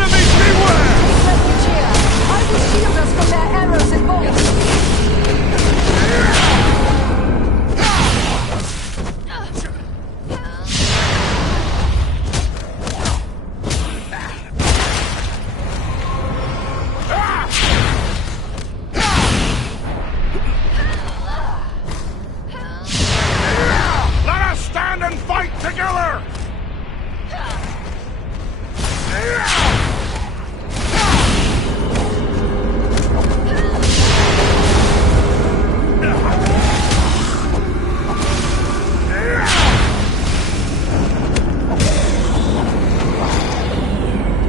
Enemies beware! Take refuge here. I will shield us from their arrows and bolts. Let us stand and fight together!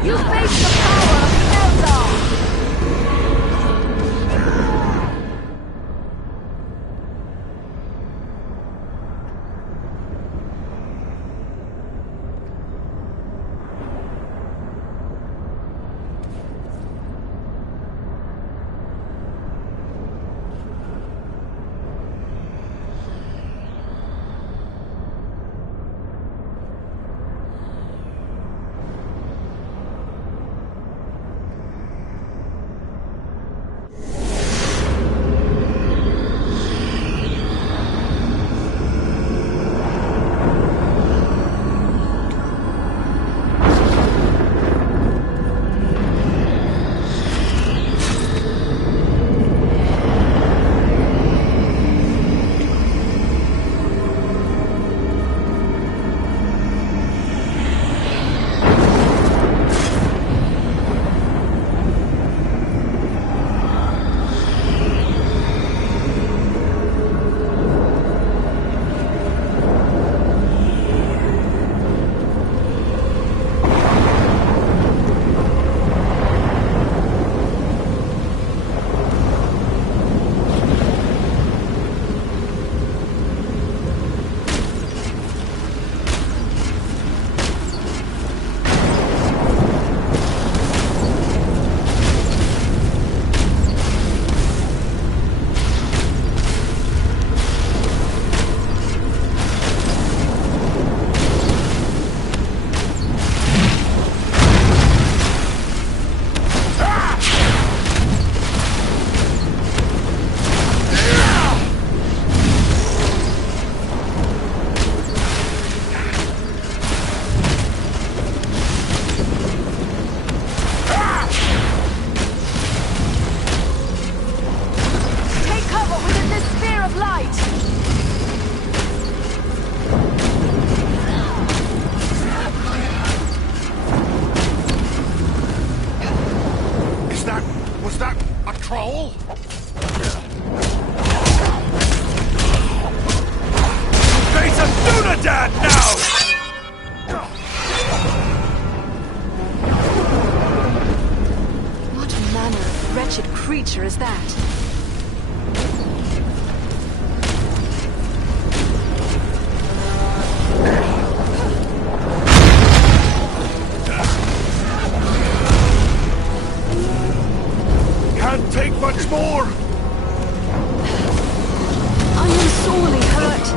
You face the power of the Eldar! Troll? Face a Dunadad now! What manner of wretched creature is that? Can't take much more! I am sorely hurt.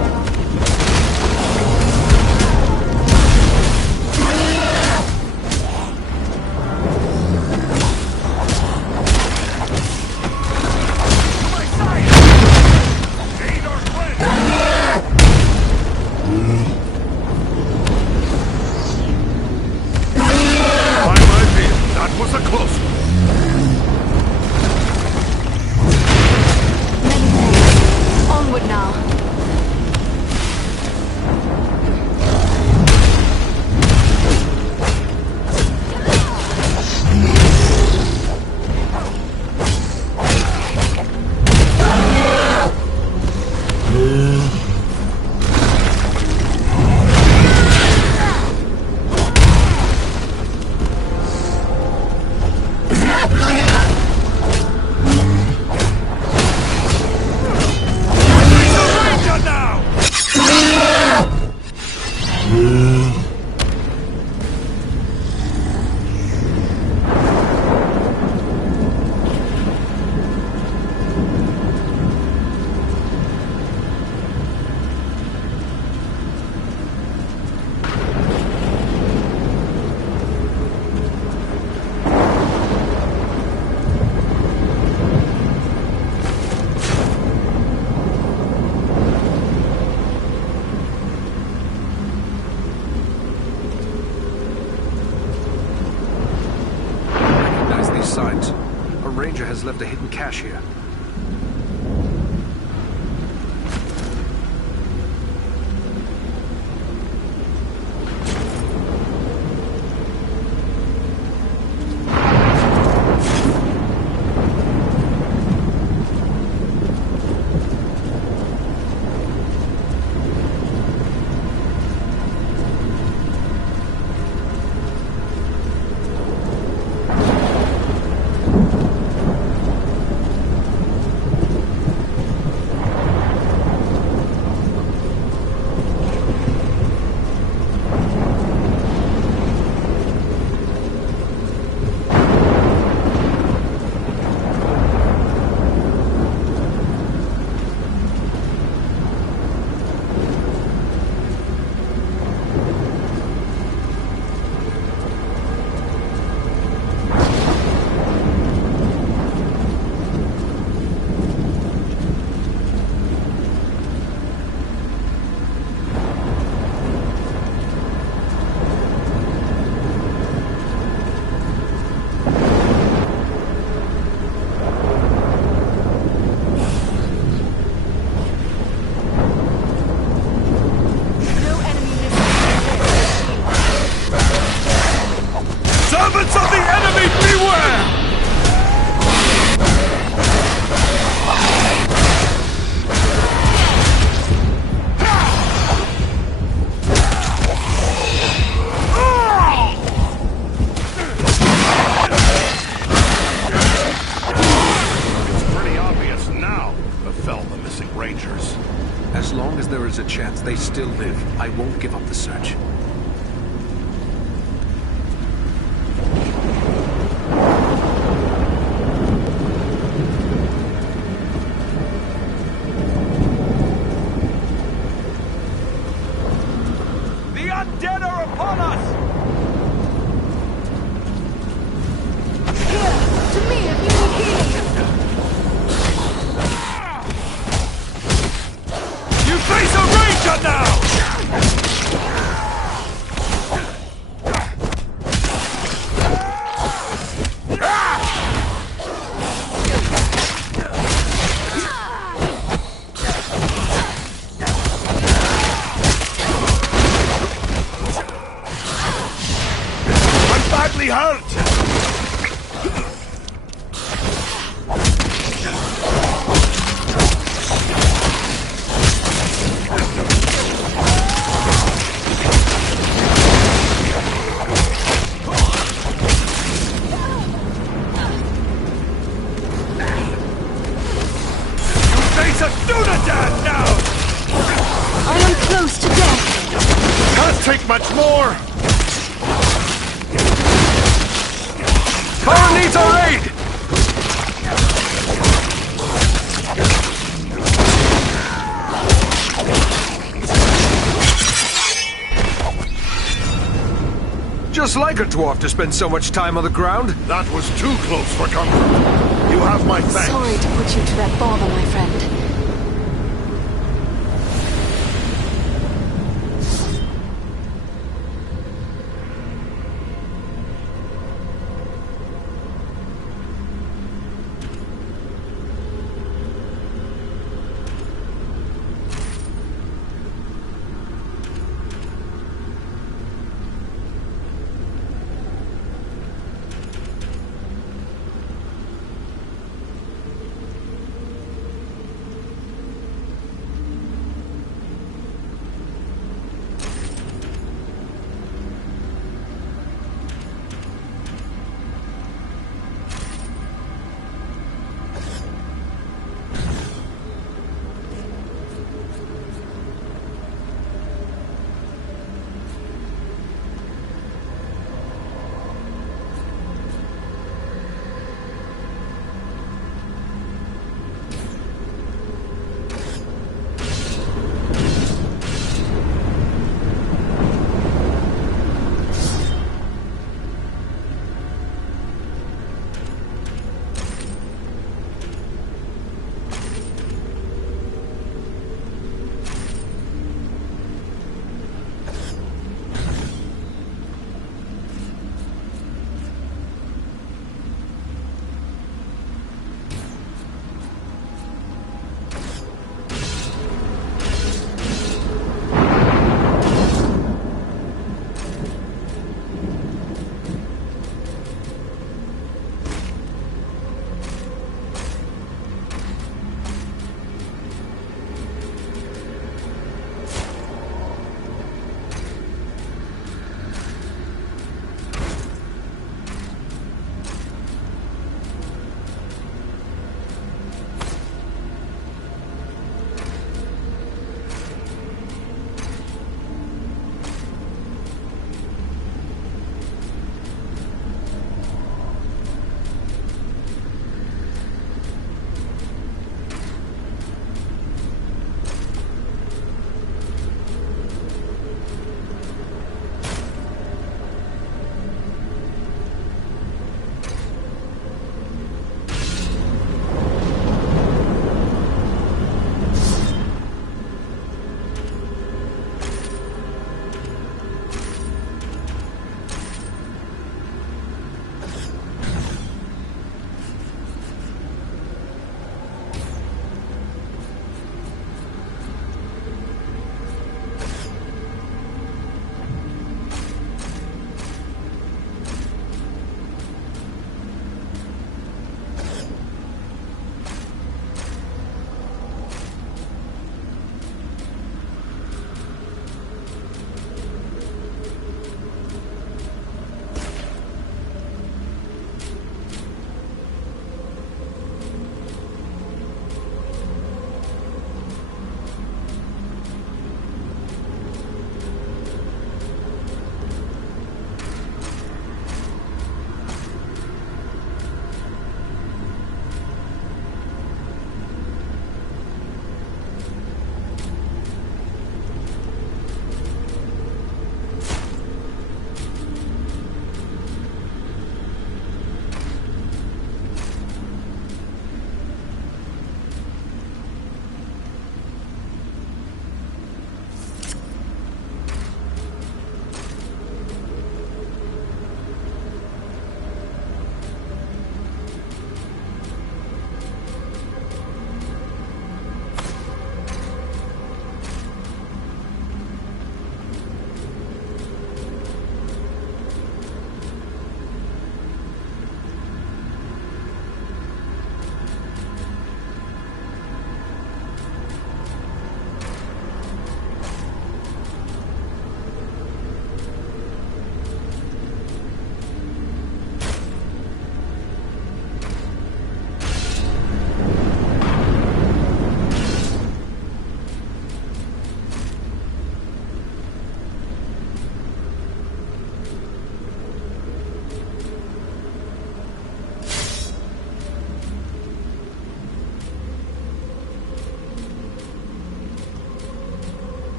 That was a close one. these signs. A ranger has left a hidden cache here. As long as there is a chance they still live, I won't give up the search. The undead are upon us! Here, to me if you need healing. You face a ranger now! I'm badly hurt! I am close to death. Can't take much more! Kara needs our aid! Just like a dwarf to spend so much time on the ground. That was too close for comfort. You have my thanks. Sorry to put you to that bother, my friend.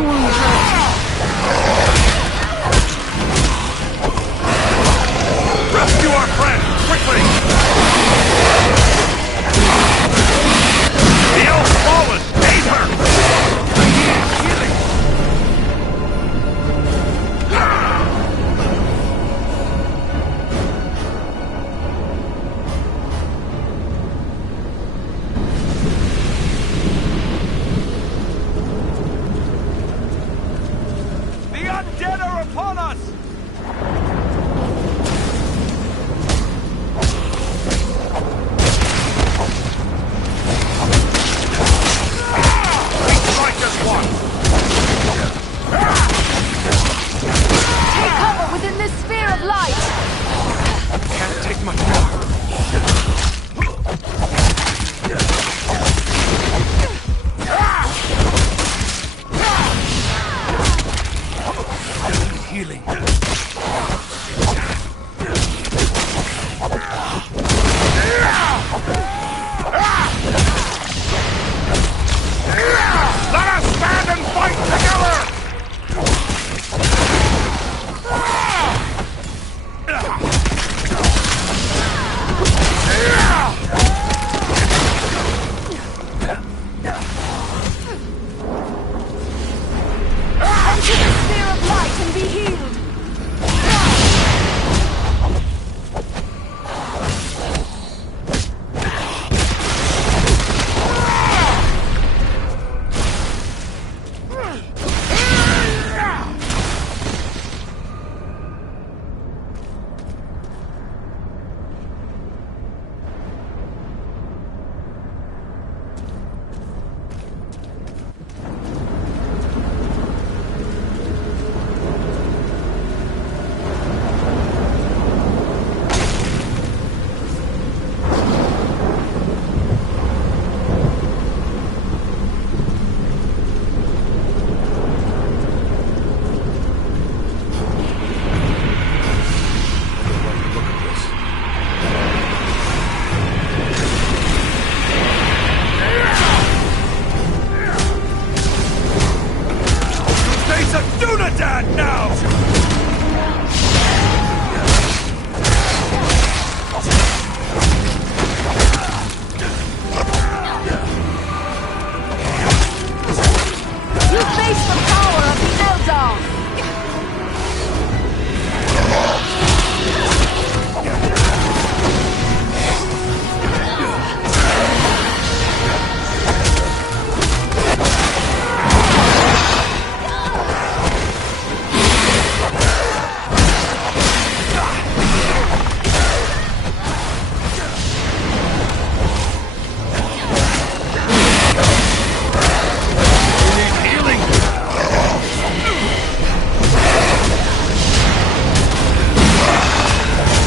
sorely hurt. Rescue our friend, quickly! The elf's fallen! Aid her! Healing! The undead are upon us! Take cover within this sphere of light! Can't take much more. Healing. Let us stand and fight together! Enter the sphere of light and be healed! Face a Dunadan now! You face the power of the Eldar!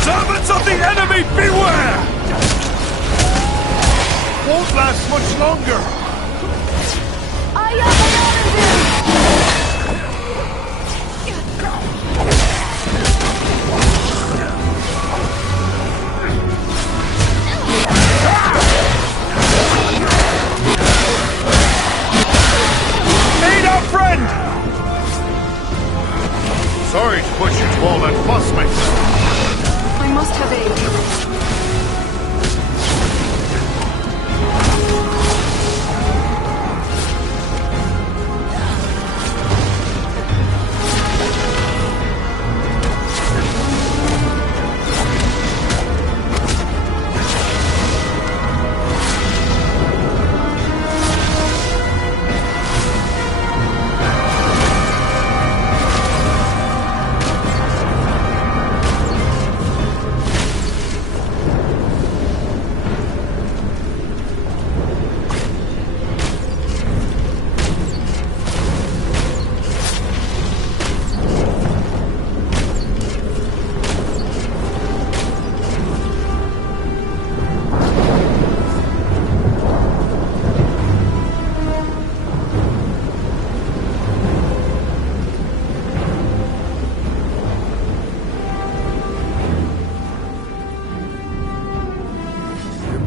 Servants of the enemy, beware! Won't last much longer! I am an enemy! Aid our friend! Sorry to put you to all that fuss, mate. I must have aid.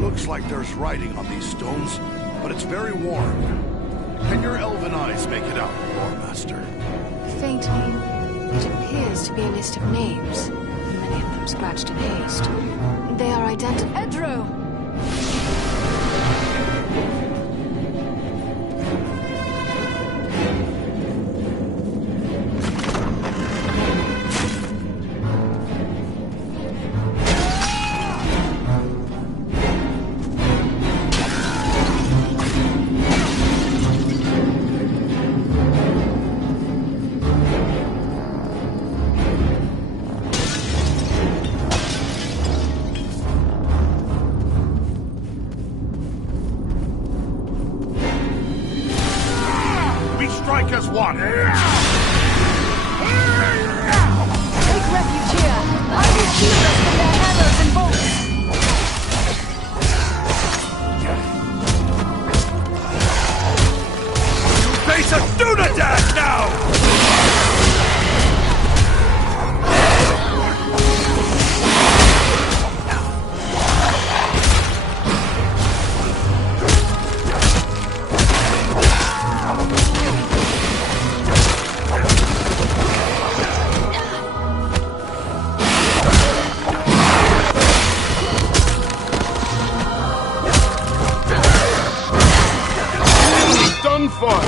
Looks like there's writing on these stones, but it's very worn. Can your elven eyes make it out, Lord Master? Faintly. It appears to be a list of names, many of them scratched in haste. They are identical. Edro! Strike as one! Take refuge here! I will shield us from their arrows and bolts! Face a Dunadag now! Done for!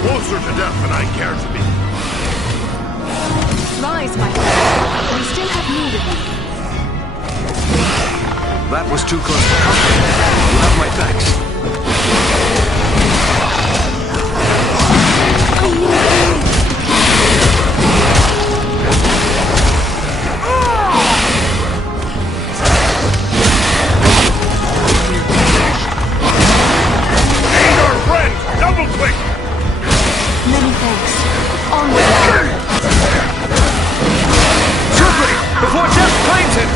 Closer to death than I care to be. Rise, my friend. We still have need of you. That was too close for comfort. You have my thanks. Many thanks. Onward. Quickly, before death claims him!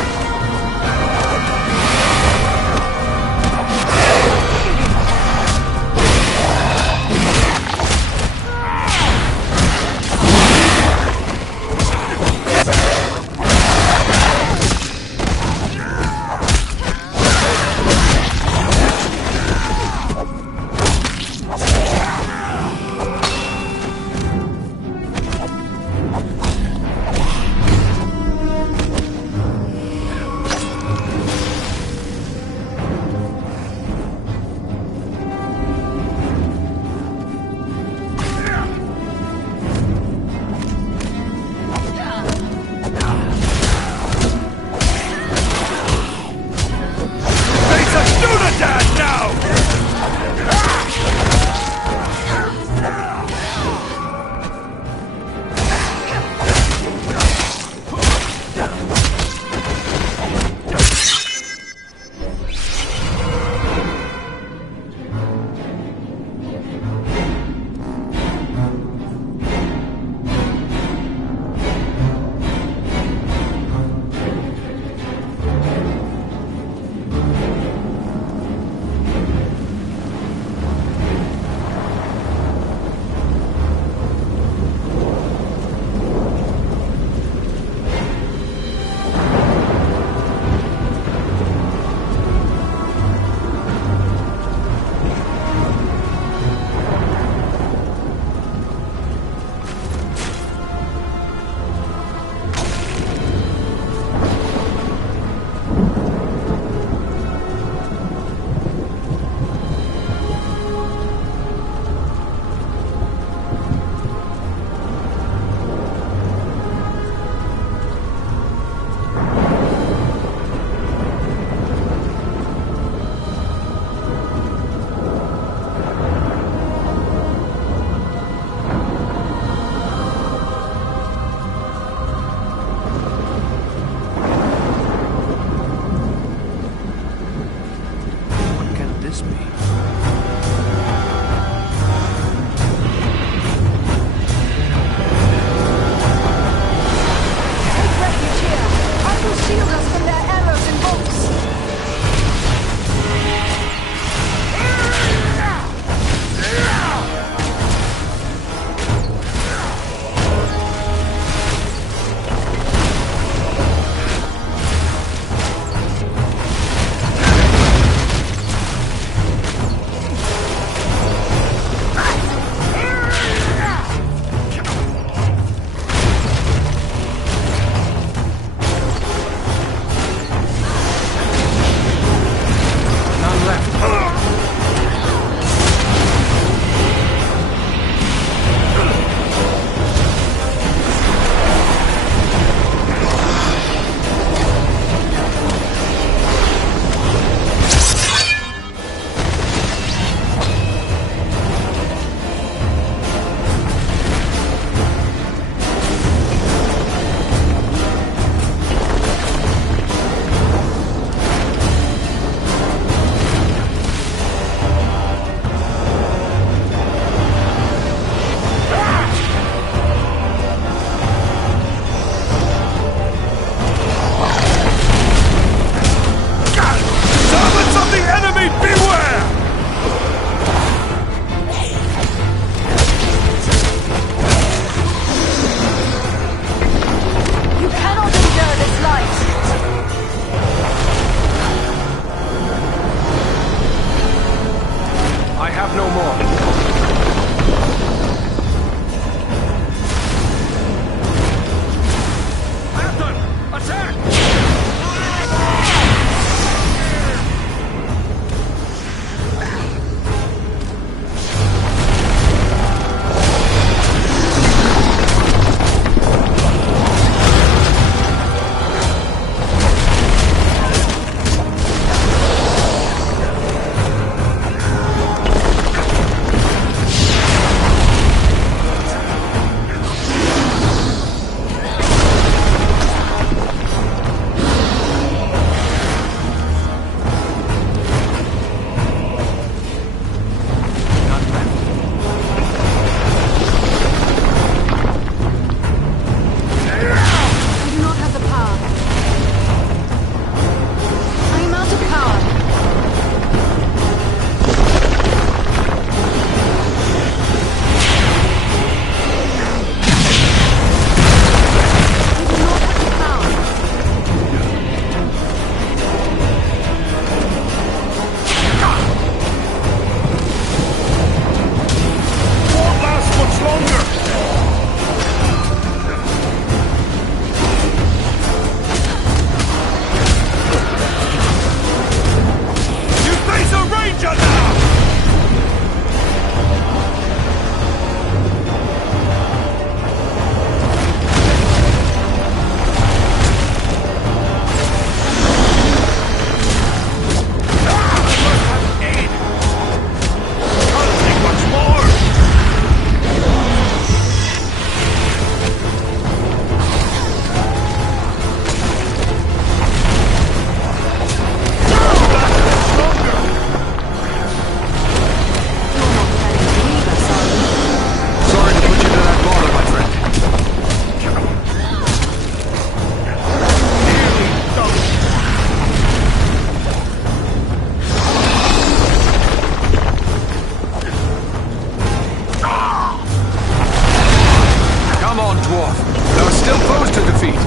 off. There are still foes to defeat.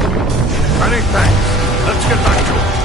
Many thanks. Let's get back to it.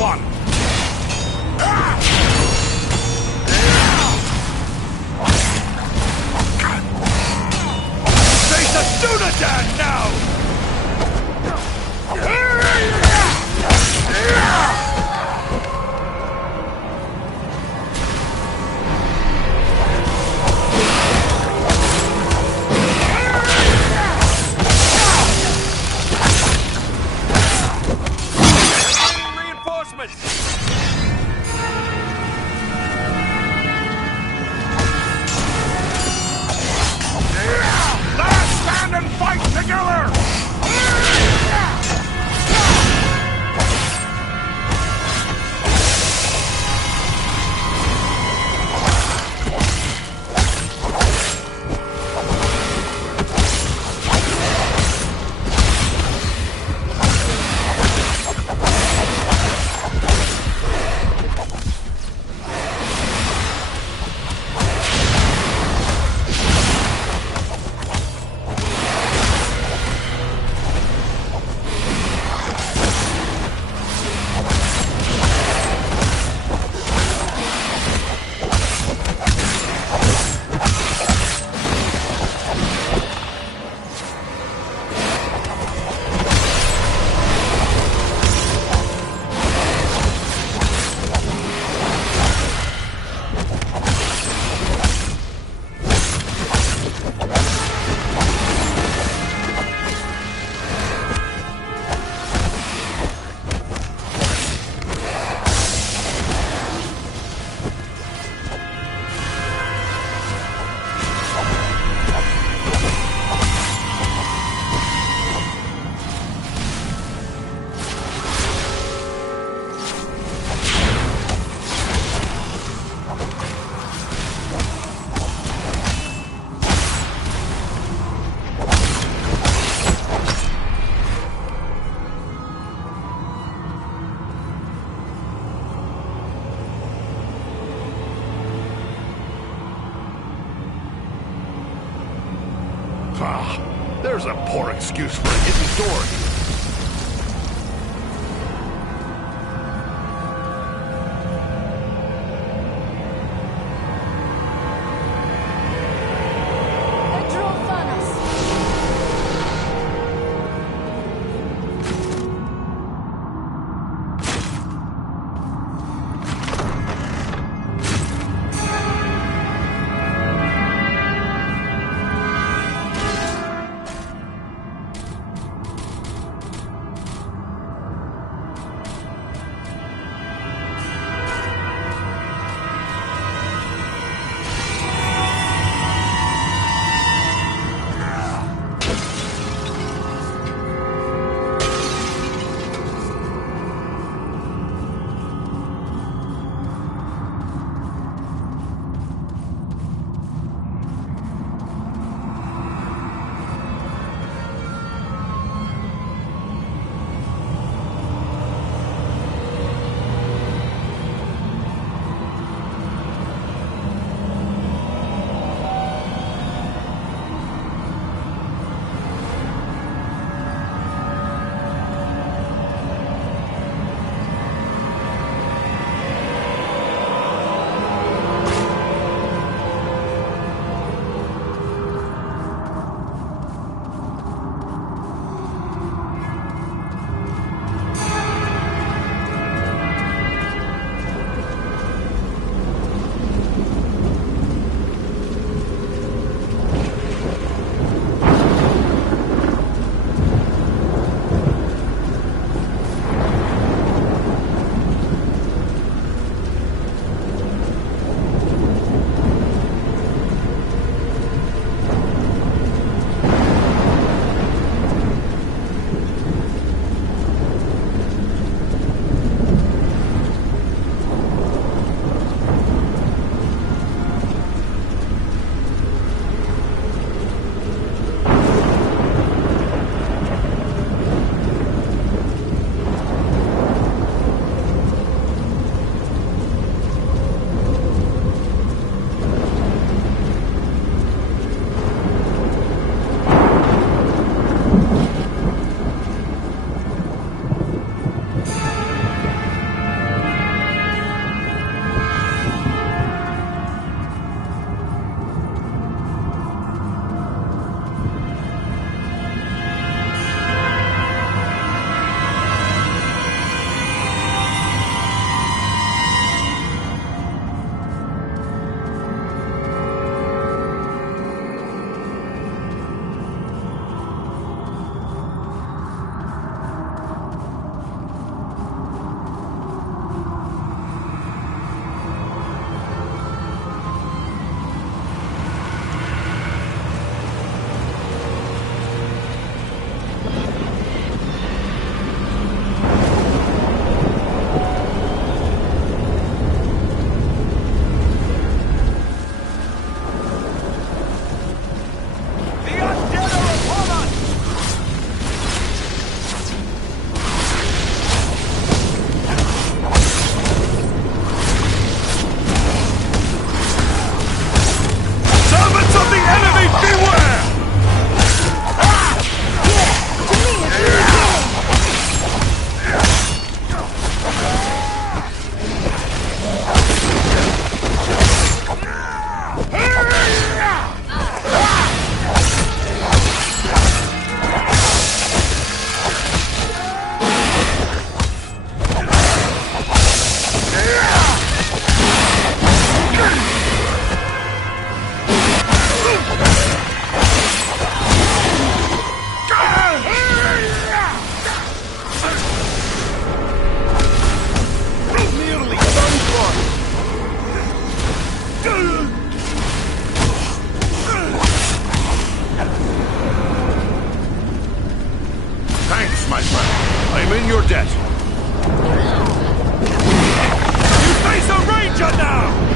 one! Face a Dunadan now! Reinforcements! Let us stand and fight together! There's a poor excuse for a hidden door here. my friend. I'm in your debt. You face a ranger now!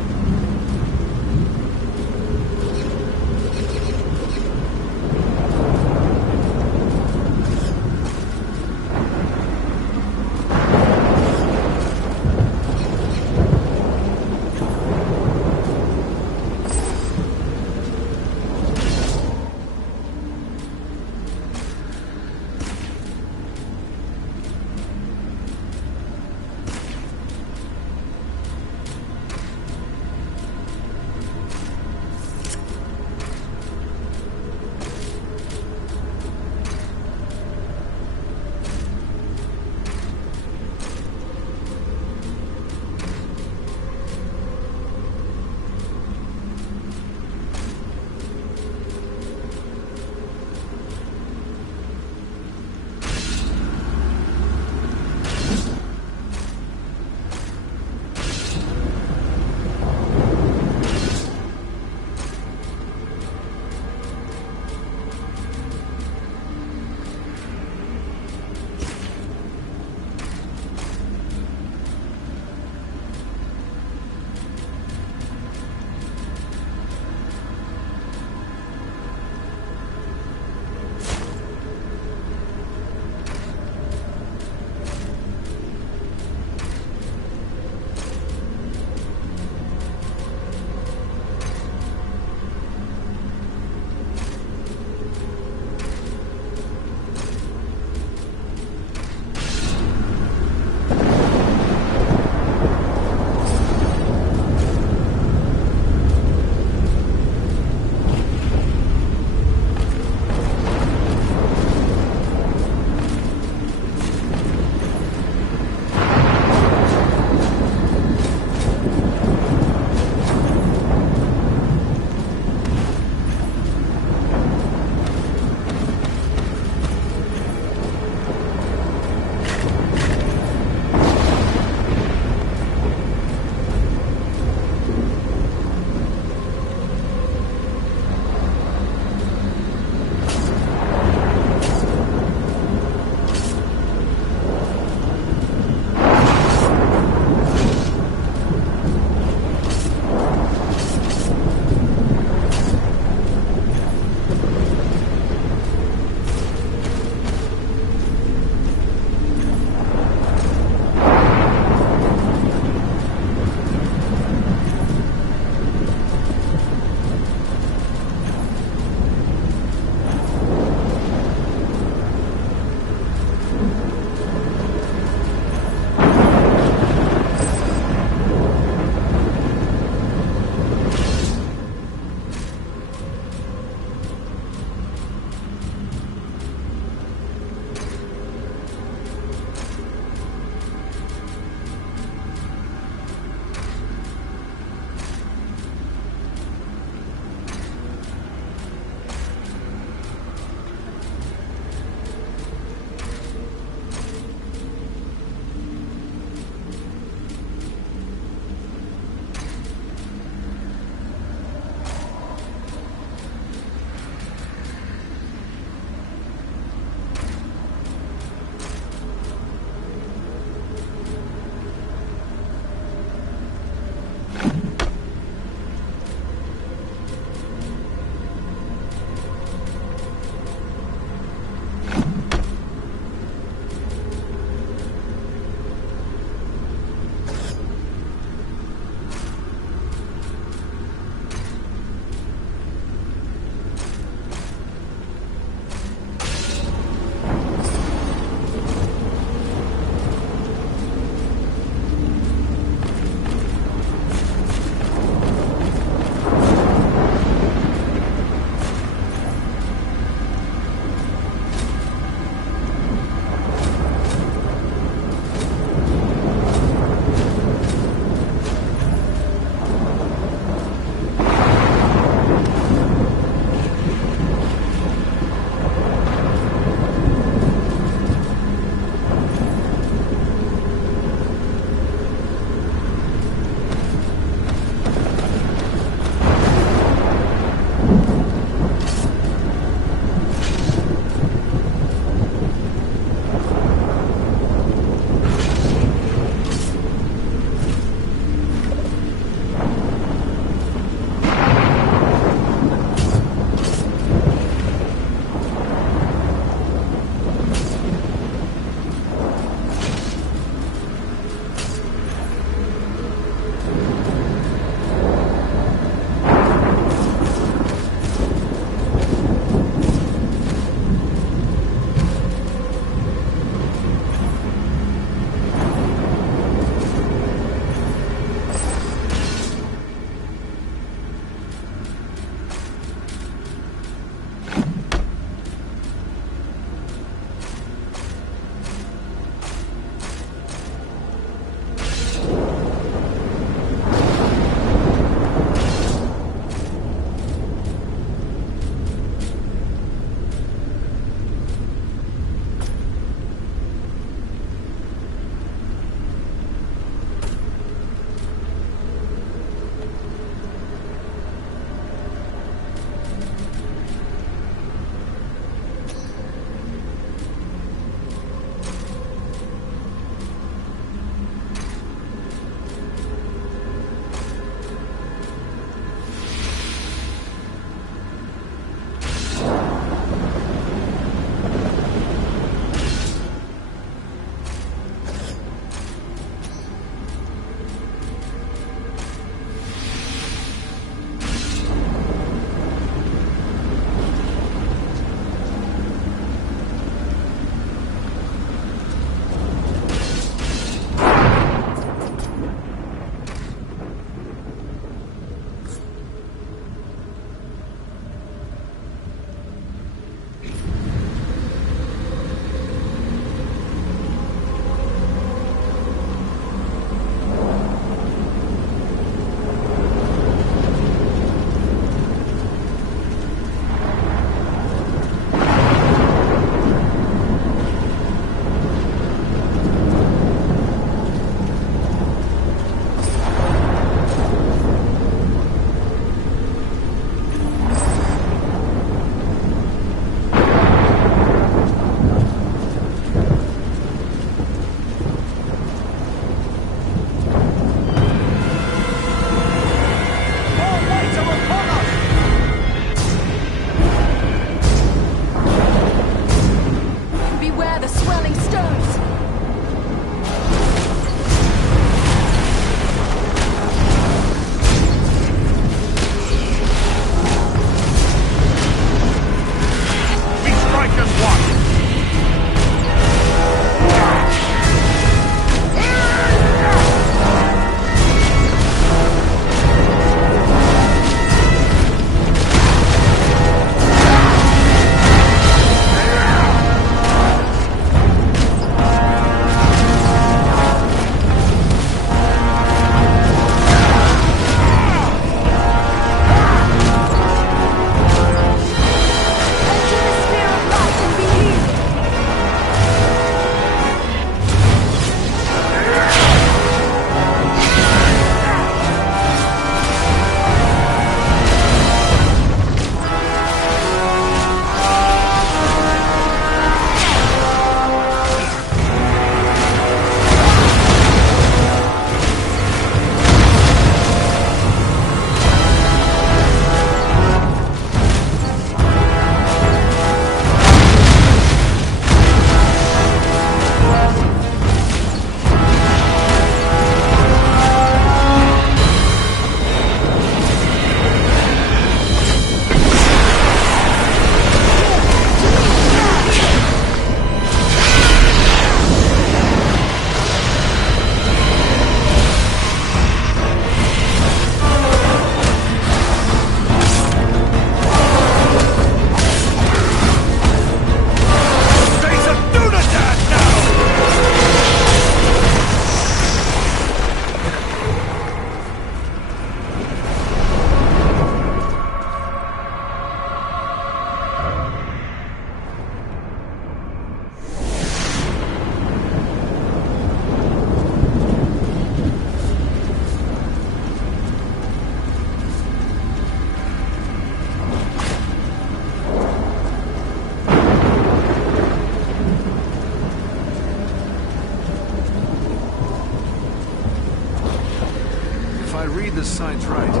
Commander's side's right. The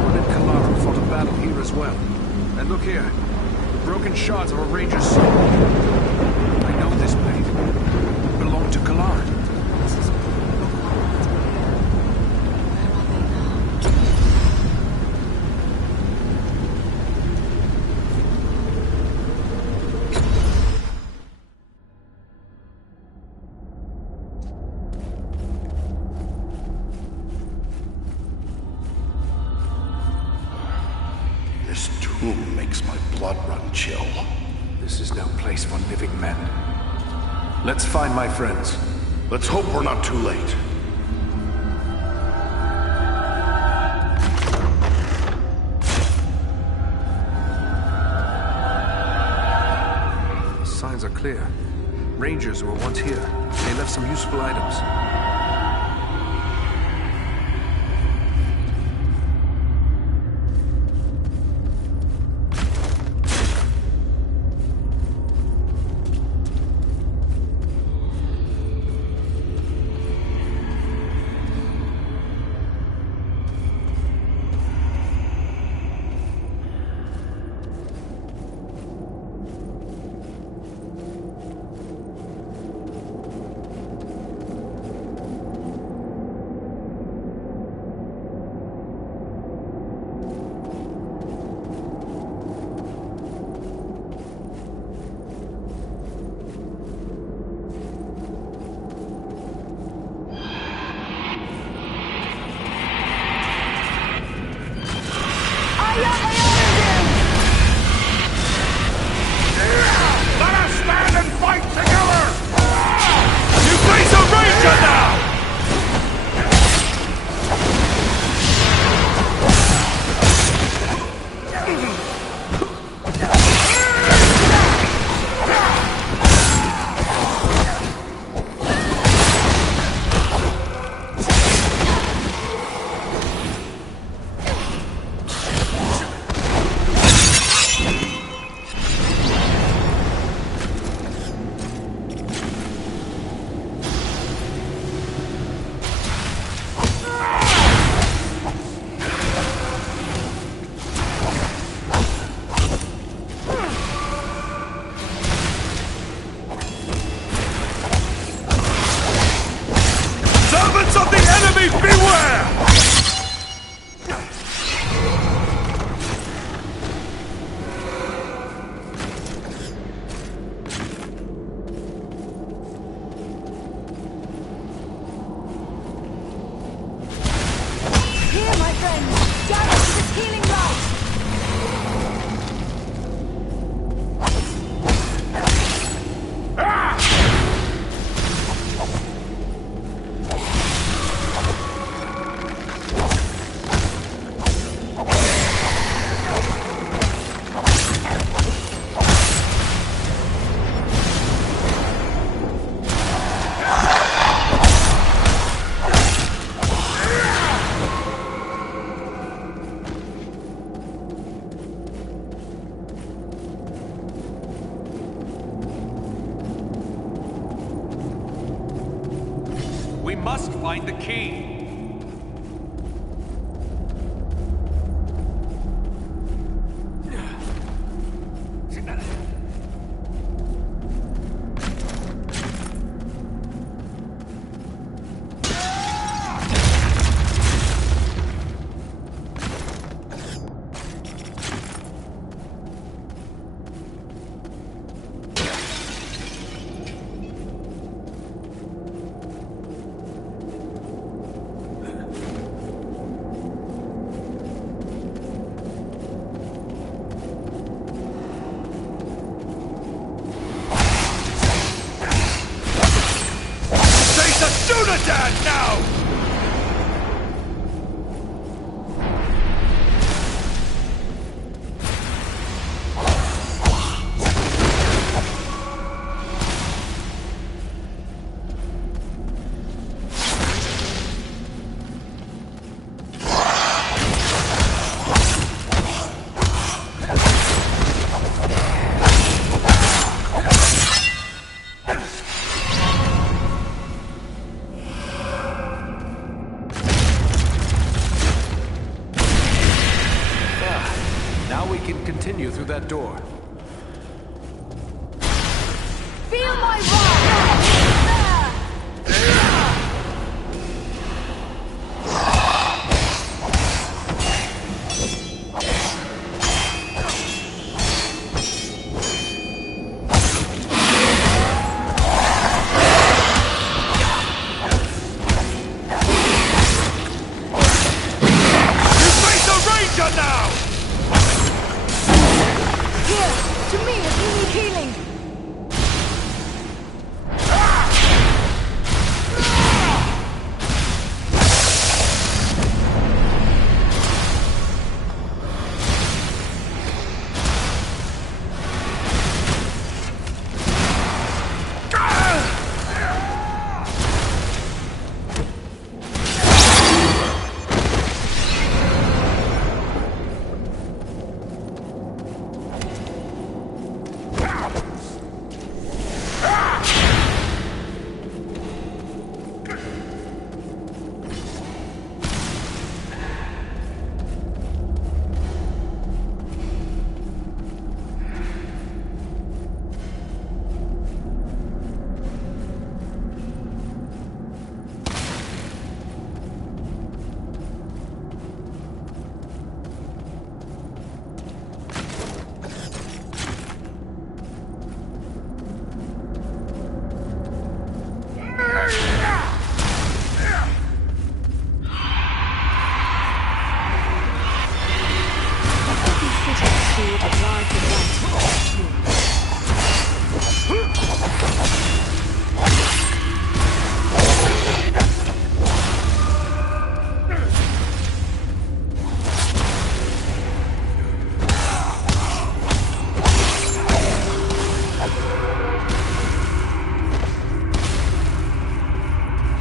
one in Kalara fought a battle here as well. And look here. The broken shards of a Ranger's sword. I know this blade. It belonged to Kalara. This is where are they now? This tomb makes my blood run chill. This is no place for living men. Let's find my friends. Let's hope we're not too late. The signs are clear. Rangers were once here. They left some useful items. Let us stand and fight together! You face a ranger now! Servants of the enemy, beware! Here, my friends! Gather to this healing rite! We must find the key. Unidad now! through that door. Feel my wrath! Now! Here, to me if you need healing.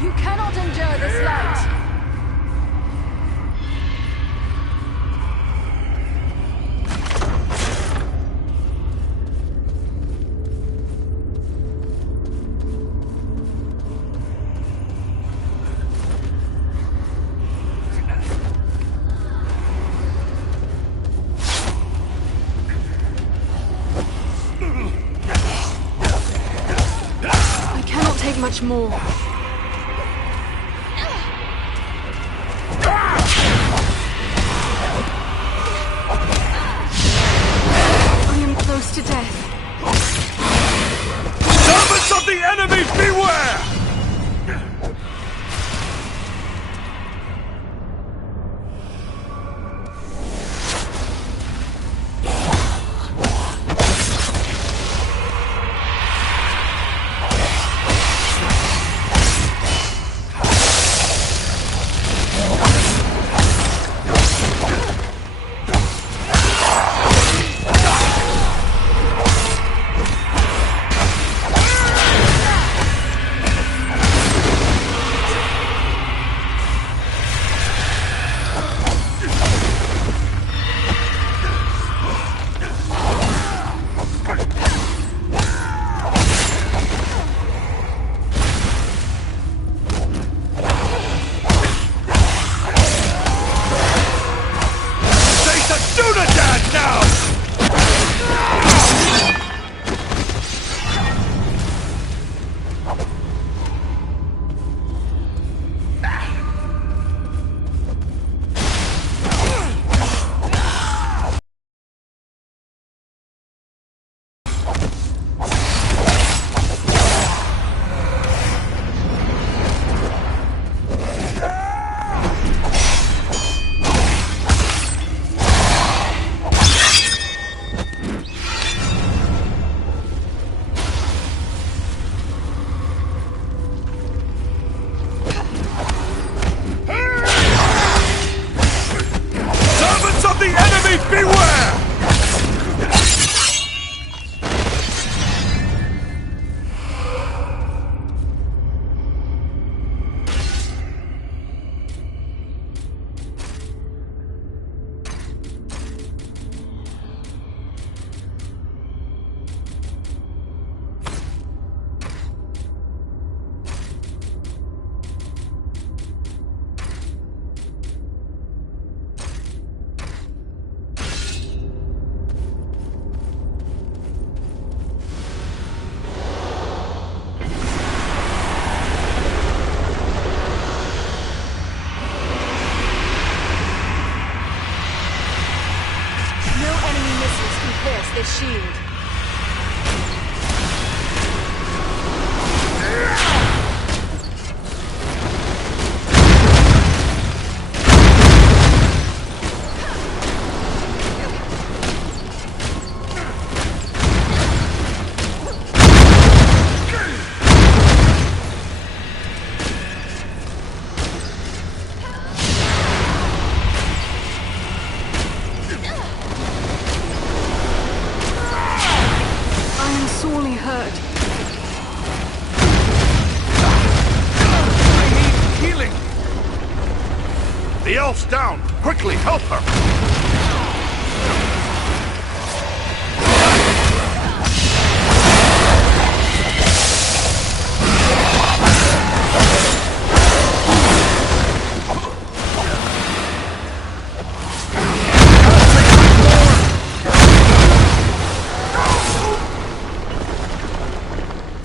You cannot endure this light! I cannot take much more. Close to death. Servants of the enemy, beware! The elf's down! Quickly, help her!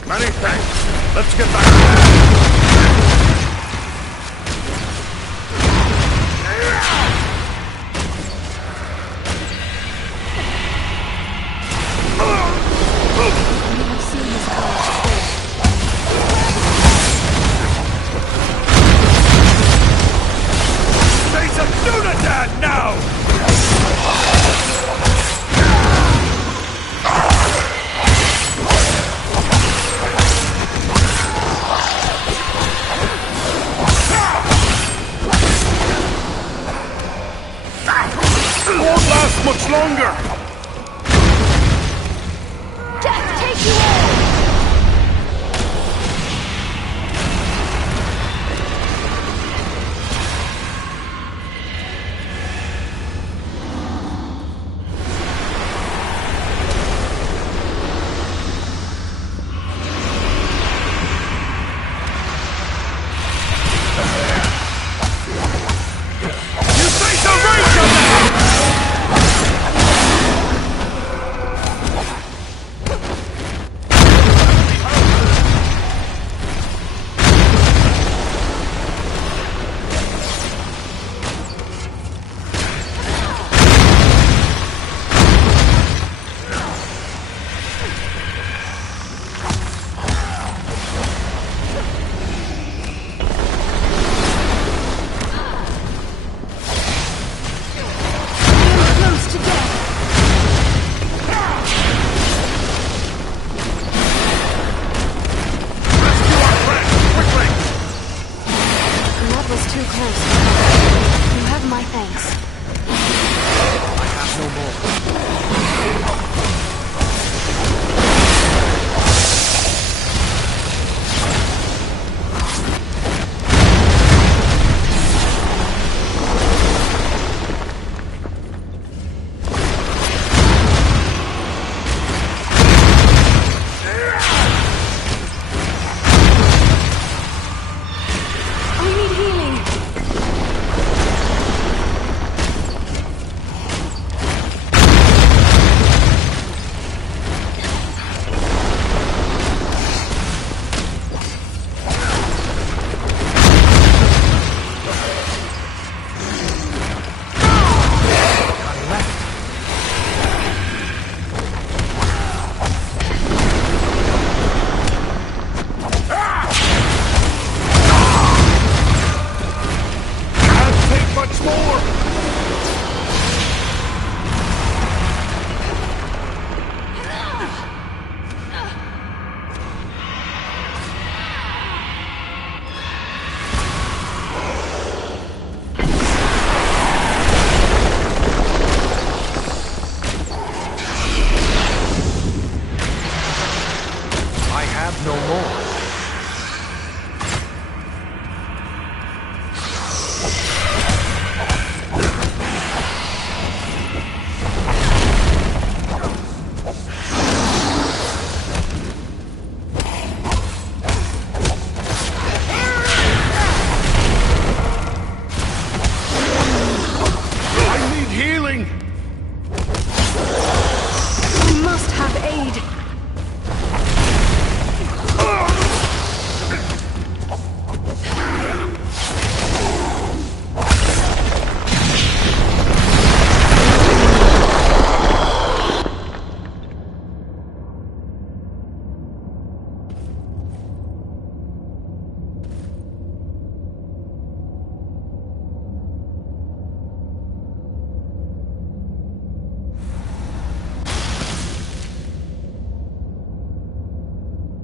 Many thanks. Let's get back. Face a Dunadan now! Won't last much longer! Death take you all! You face a ranger now! Close to death. Rescue our friend, quickly! That was too close. You have my thanks. I have no more. I need healing. Can't take much more! I have no more. I need healing! We must have aid.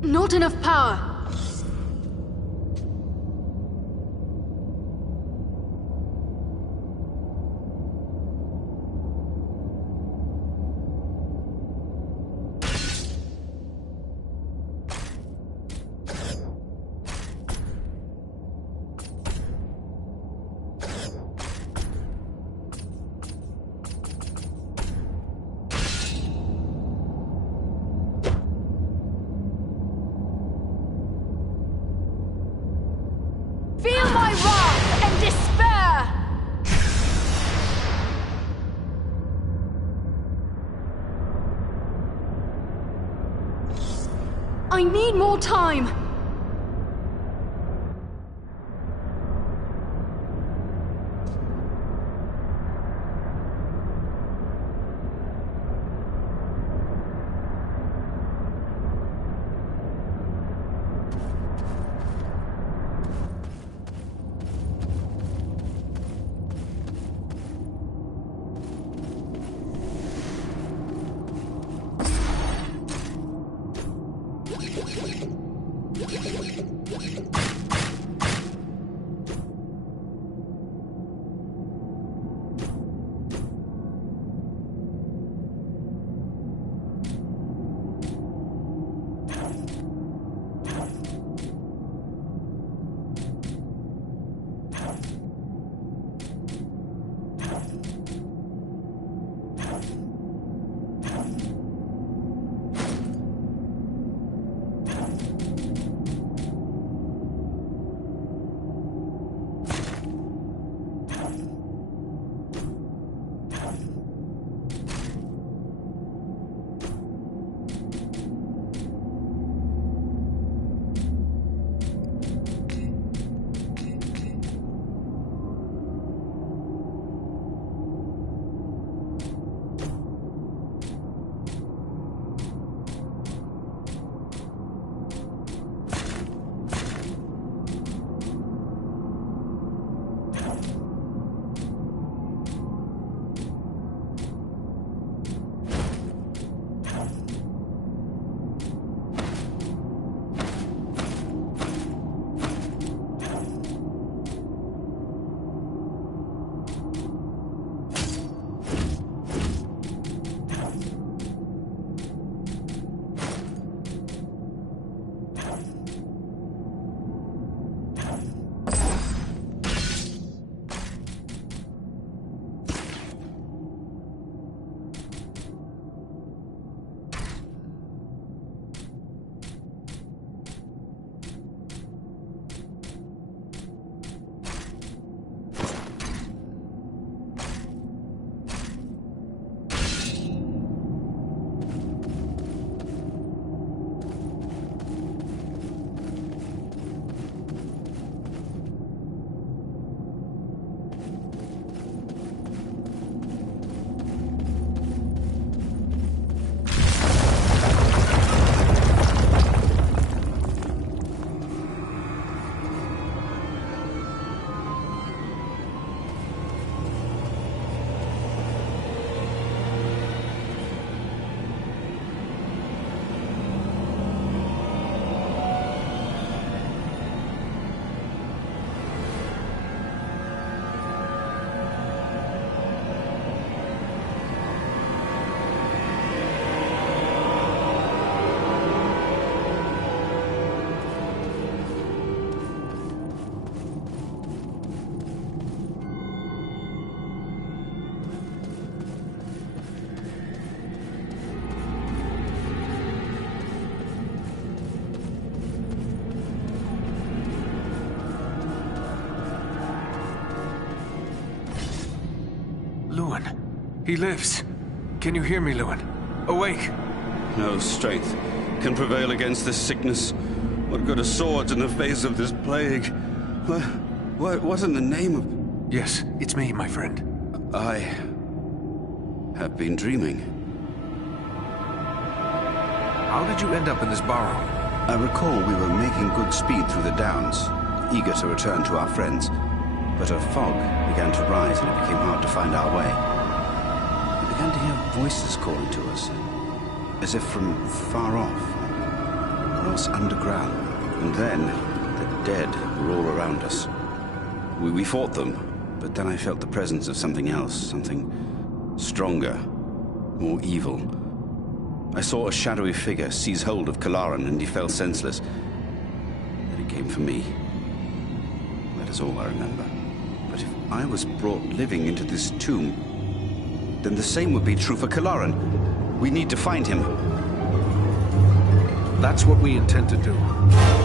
Not enough power. I need more time! He lives. Can you hear me, Lewin? Awake! No strength can prevail against this sickness. What good are swords in the face of this plague? What in the name of... Yes, it's me, my friend. I have been dreaming. How did you end up in this burrow? I recall we were making good speed through the downs, eager to return to our friends. But a fog began to rise and it became hard to find our way. We began to hear voices calling to us, as if from far off, or else underground. And then, the dead were all around us. We fought them, but then I felt the presence of something else, something stronger, more evil. I saw a shadowy figure seize hold of Kalaran, and he fell senseless. Then he came for me. That is all I remember. But if I was brought living into this tomb, then the same would be true for Kalaran. We need to find him. That's what we intend to do.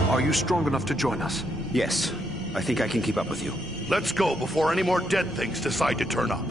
Are you strong enough to join us? Yes, I think I can keep up with you. Let's go before any more dead things decide to turn up.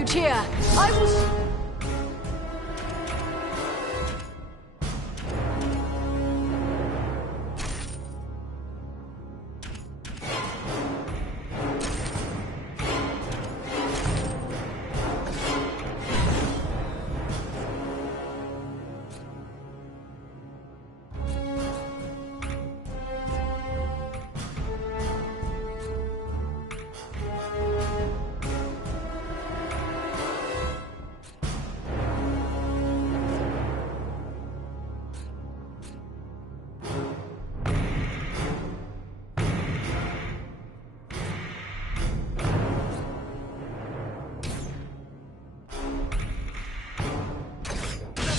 refuge here. I will...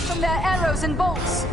from their arrows and bolts.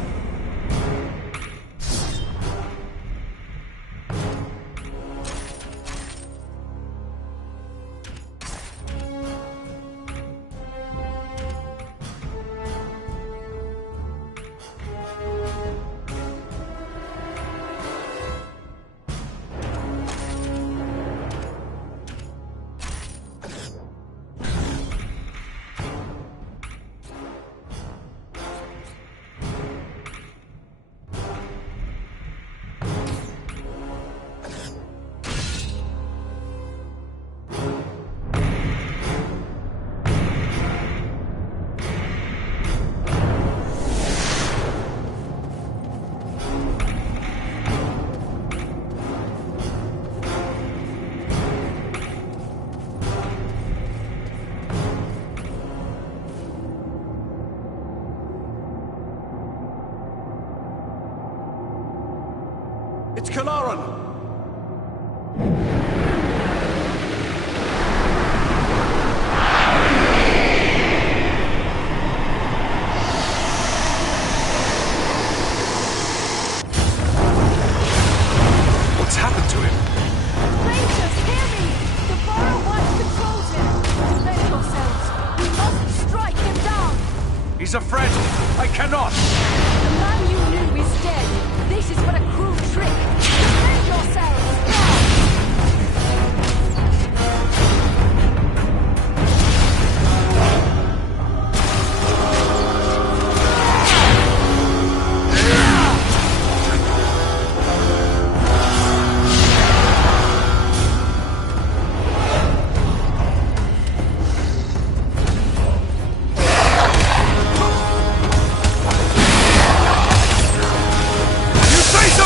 It's Kalaran! What's happened to him? Rangers, hear me! The Borrow once controls him. Defend yourselves. We must strike him down. He's a friend! I cannot! The man you knew is dead. This is but a cruel trick. Defend yourselves! You say so,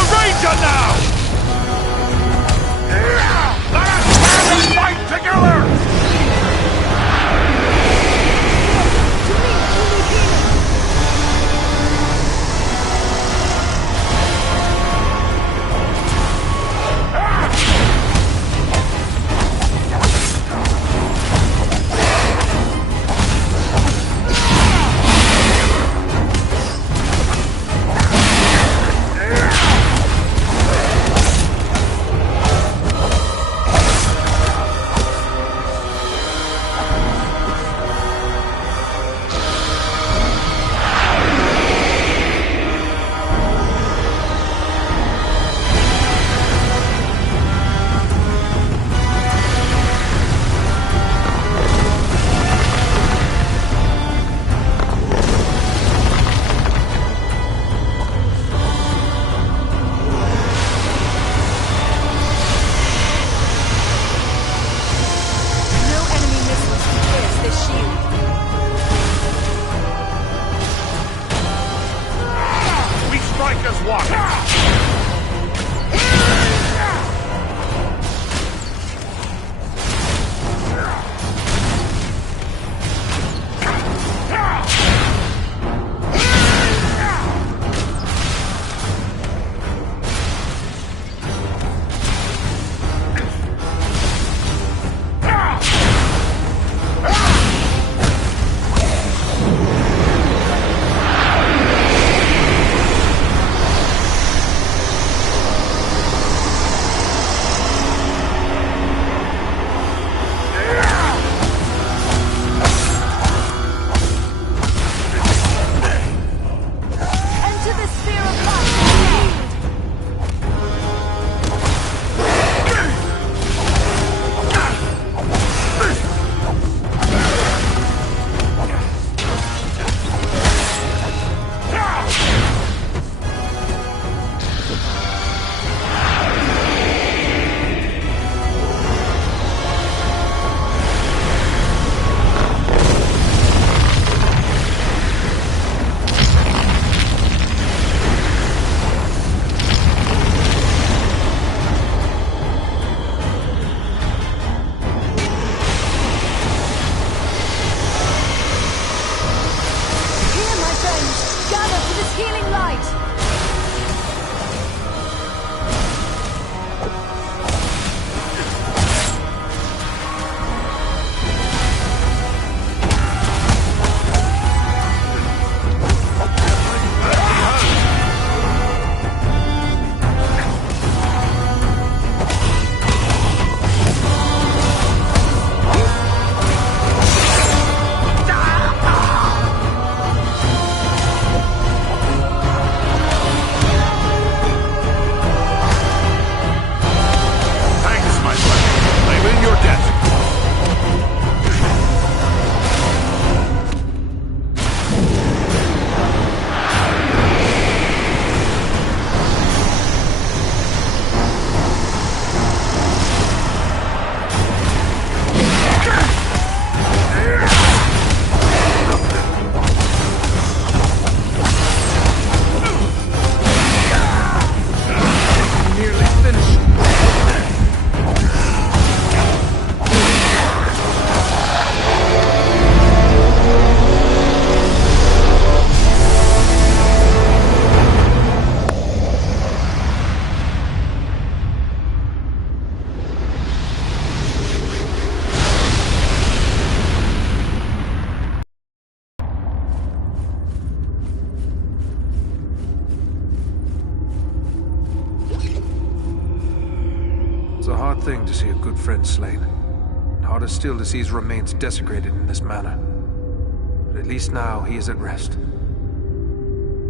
hard thing to see a good friend slain. And harder still to see his remains desecrated in this manner. But at least now he is at rest.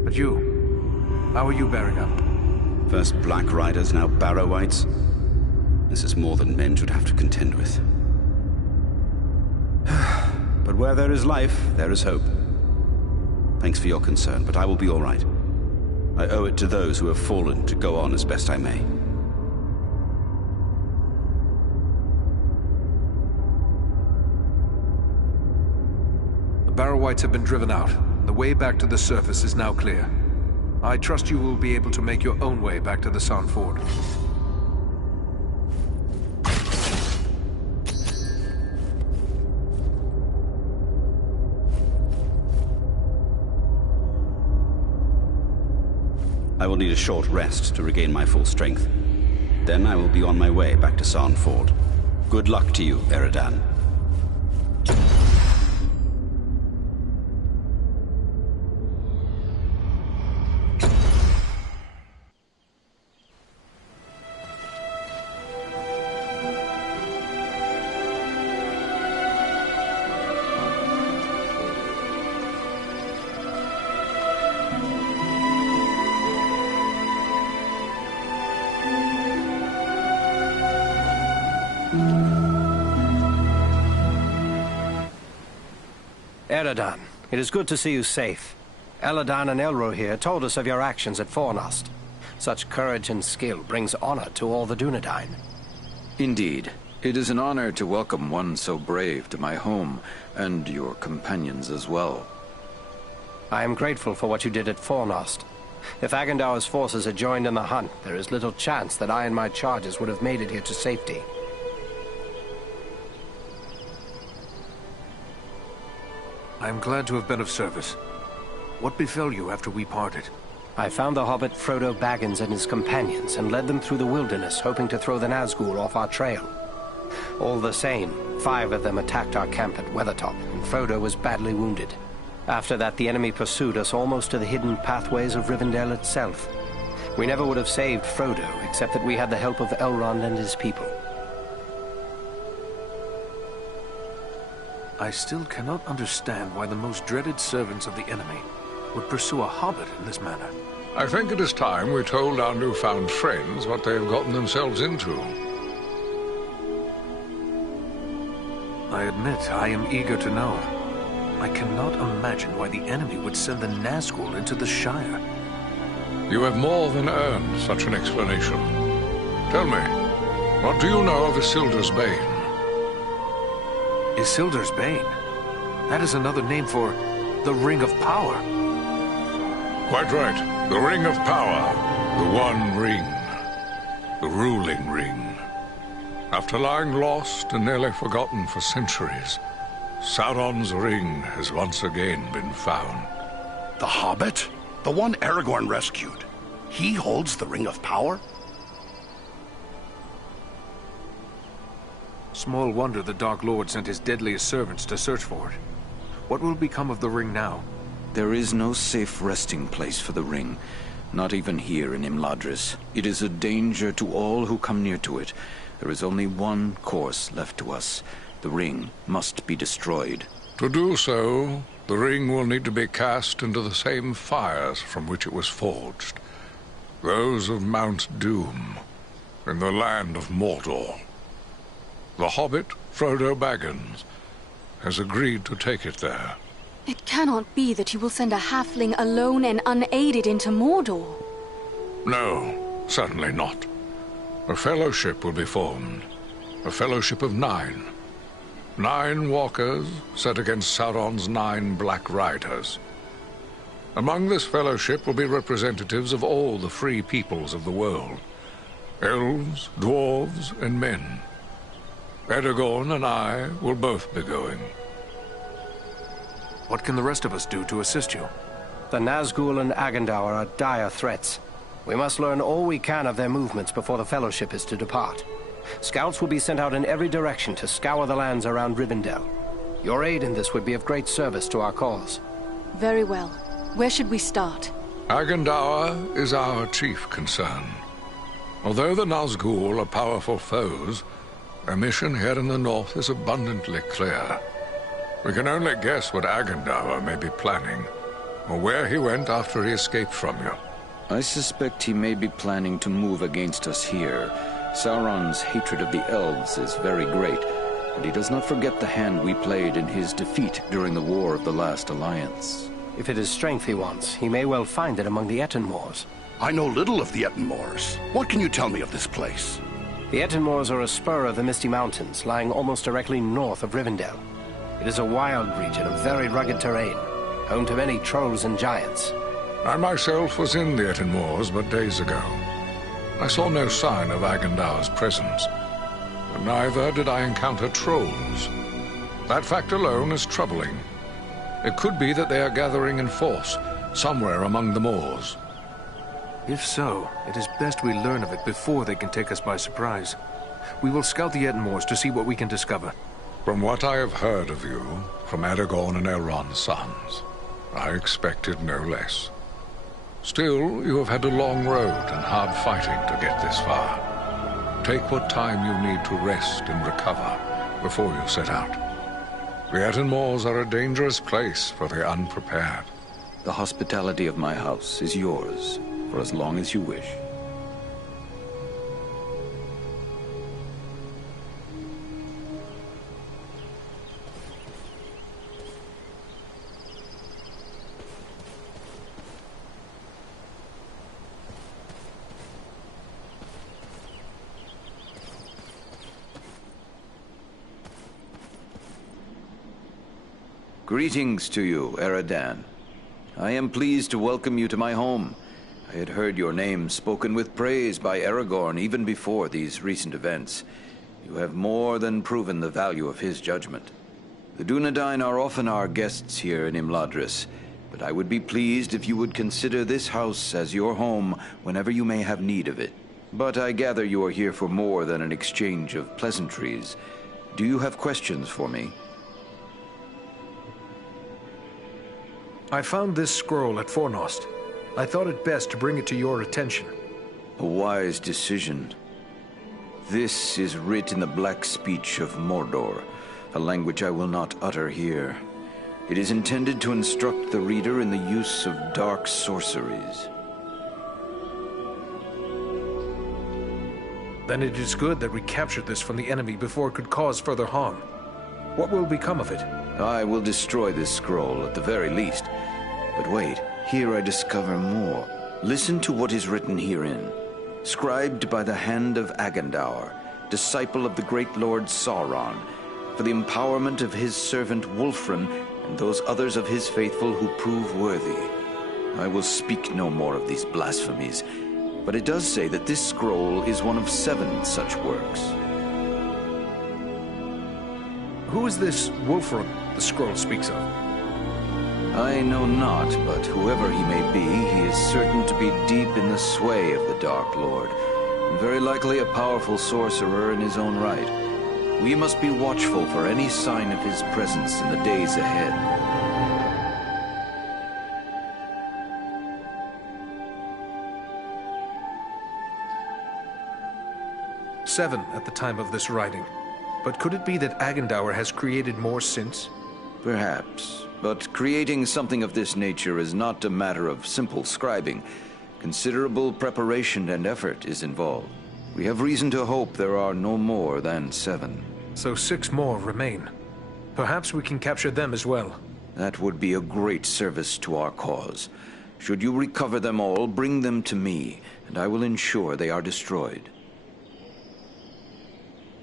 But you, how are you bearing up? First Black Riders, now Barrow-wites. This is more than men should have to contend with. But where there is life, there is hope. Thanks for your concern, but I will be all right. I owe it to those who have fallen to go on as best I may. The Barrow-wites have been driven out. The way back to the surface is now clear. I trust you will be able to make your own way back to the San Ford. I will need a short rest to regain my full strength. Then I will be on my way back to San Ford. Good luck to you, Eridan. Eridan, it is good to see you safe. Eladan and Elro here told us of your actions at Fornost. Such courage and skill brings honor to all the Dunedain. Indeed. It is an honor to welcome one so brave to my home, and your companions as well. I am grateful for what you did at Fornost. If Agandaur's forces had joined in the hunt, there is little chance that I and my charges would have made it here to safety. I am glad to have been of service. What befell you after we parted? I found the hobbit Frodo Baggins and his companions and led them through the wilderness, hoping to throw the Nazgul off our trail. All the same, 5 of them attacked our camp at Weathertop, and Frodo was badly wounded. After that, the enemy pursued us almost to the hidden pathways of Rivendell itself. We never would have saved Frodo, except that we had the help of Elrond and his people. I still cannot understand why the most dreaded servants of the enemy would pursue a hobbit in this manner. I think it is time we told our newfound friends what they have gotten themselves into. I admit I am eager to know. I cannot imagine why the enemy would send the Nazgul into the Shire. You have more than earned such an explanation. Tell me, what do you know of Isildur's Bane? Isildur's Bane? That is another name for the Ring of Power. Quite right. The Ring of Power. The One Ring. The ruling ring. After lying lost and nearly forgotten for centuries, Sauron's ring has once again been found. The Hobbit? The one Aragorn rescued. He holds the Ring of Power? Small wonder the Dark Lord sent his deadliest servants to search for it. What will become of the ring now? There is no safe resting place for the ring, not even here in Imladris. It is a danger to all who come near to it. There is only one course left to us. The ring must be destroyed. To do so, the ring will need to be cast into the same fires from which it was forged. Those of Mount Doom, in the land of Mordor. The hobbit, Frodo Baggins, has agreed to take it there. It cannot be that you will send a halfling alone and unaided into Mordor. No, certainly not. A fellowship will be formed. A fellowship of 9. 9 walkers set against Sauron's 9 Black Riders. Among this fellowship will be representatives of all the free peoples of the world. Elves, dwarves, and men. Aragorn and I will both be going. What can the rest of us do to assist you? The Nazgul and Agandaur are dire threats. We must learn all we can of their movements before the Fellowship is to depart. Scouts will be sent out in every direction to scour the lands around Rivendell. Your aid in this would be of great service to our cause. Very well. Where should we start? Agandaur is our chief concern. Although the Nazgul are powerful foes, their mission here in the north is abundantly clear. We can only guess what Agandaur may be planning, or where he went after he escaped from you. I suspect he may be planning to move against us here. Sauron's hatred of the elves is very great, and he does not forget the hand we played in his defeat during the War of the Last Alliance. If it is strength he wants, he may well find it among the Ettenmoors. I know little of the Ettenmoors. What can you tell me of this place? The Ettenmoors are a spur of the Misty Mountains, lying almost directly north of Rivendell. It is a wild region of very rugged terrain, home to many trolls and giants. I myself was in the Ettenmoors but days ago. I saw no sign of Agandaur's presence, but neither did I encounter trolls. That fact alone is troubling. It could be that they are gathering in force, somewhere among the moors. If so, it is best we learn of it before they can take us by surprise. We will scout the Ettenmoors to see what we can discover. From what I have heard of you, from Aragorn and Elrond's sons, I expected no less. Still, you have had a long road and hard fighting to get this far. Take what time you need to rest and recover before you set out. The Ettenmoors are a dangerous place for the unprepared. The hospitality of my house is yours, for as long as you wish. Greetings to you, Eradan. I am pleased to welcome you to my home. I had heard your name spoken with praise by Aragorn even before these recent events. You have more than proven the value of his judgment. The Dunedain are often our guests here in Imladris, but I would be pleased if you would consider this house as your home whenever you may have need of it. But I gather you are here for more than an exchange of pleasantries. Do you have questions for me? I found this scroll at Fornost. I thought it best to bring it to your attention. A wise decision. This is writ in the black speech of Mordor, a language I will not utter here. It is intended to instruct the reader in the use of dark sorceries. Then it is good that we captured this from the enemy before it could cause further harm. What will become of it? I will destroy this scroll at the very least. But wait, here I discover more. Listen to what is written herein. Scribed by the hand of Agandaur, disciple of the great Lord Sauron, for the empowerment of his servant Wulfrun and those others of his faithful who prove worthy. I will speak no more of these blasphemies, but it does say that this scroll is one of 7 such works. Who is this Wulfrun the scroll speaks of? I know not, but whoever he may be, he is certain to be deep in the sway of the Dark Lord, and very likely a powerful sorcerer in his own right. We must be watchful for any sign of his presence in the days ahead. Seven at the time of this writing. But could it be that Agandaur has created more since? Perhaps. But creating something of this nature is not a matter of simple scribing. Considerable preparation and effort is involved. We have reason to hope there are no more than 7. So 6 more remain. Perhaps we can capture them as well. That would be a great service to our cause. Should you recover them all, bring them to me, and I will ensure they are destroyed.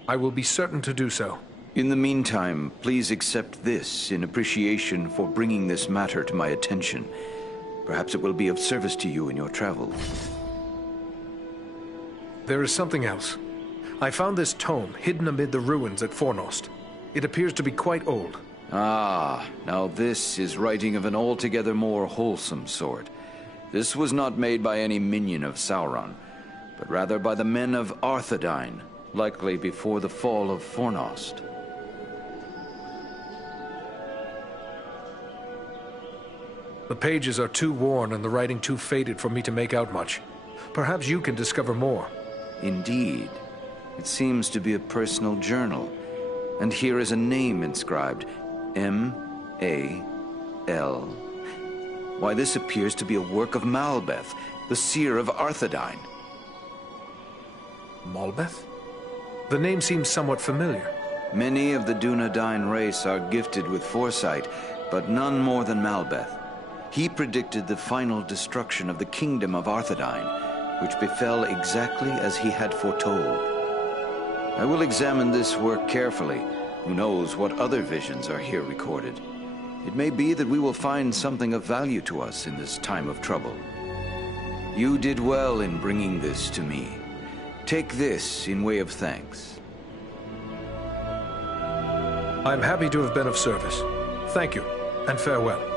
I will be certain to do so. In the meantime, please accept this in appreciation for bringing this matter to my attention. Perhaps it will be of service to you in your travels. There is something else. I found this tome hidden amid the ruins at Fornost. It appears to be quite old. Ah, now this is writing of an altogether more wholesome sort. This was not made by any minion of Sauron, but rather by the men of Arthedain, likely before the fall of Fornost. The pages are too worn and the writing too faded for me to make out much. Perhaps you can discover more. Indeed. It seems to be a personal journal. And here is a name inscribed. M-A-L. Why, this appears to be a work of Malbeth, the seer of Arthedain. Malbeth? The name seems somewhat familiar. Many of the Dunedain race are gifted with foresight, but none more than Malbeth. He predicted the final destruction of the kingdom of Arthedain, which befell exactly as he had foretold. I will examine this work carefully. Who knows what other visions are here recorded? It may be that we will find something of value to us in this time of trouble. You did well in bringing this to me. Take this in way of thanks. I am happy to have been of service. Thank you, and farewell.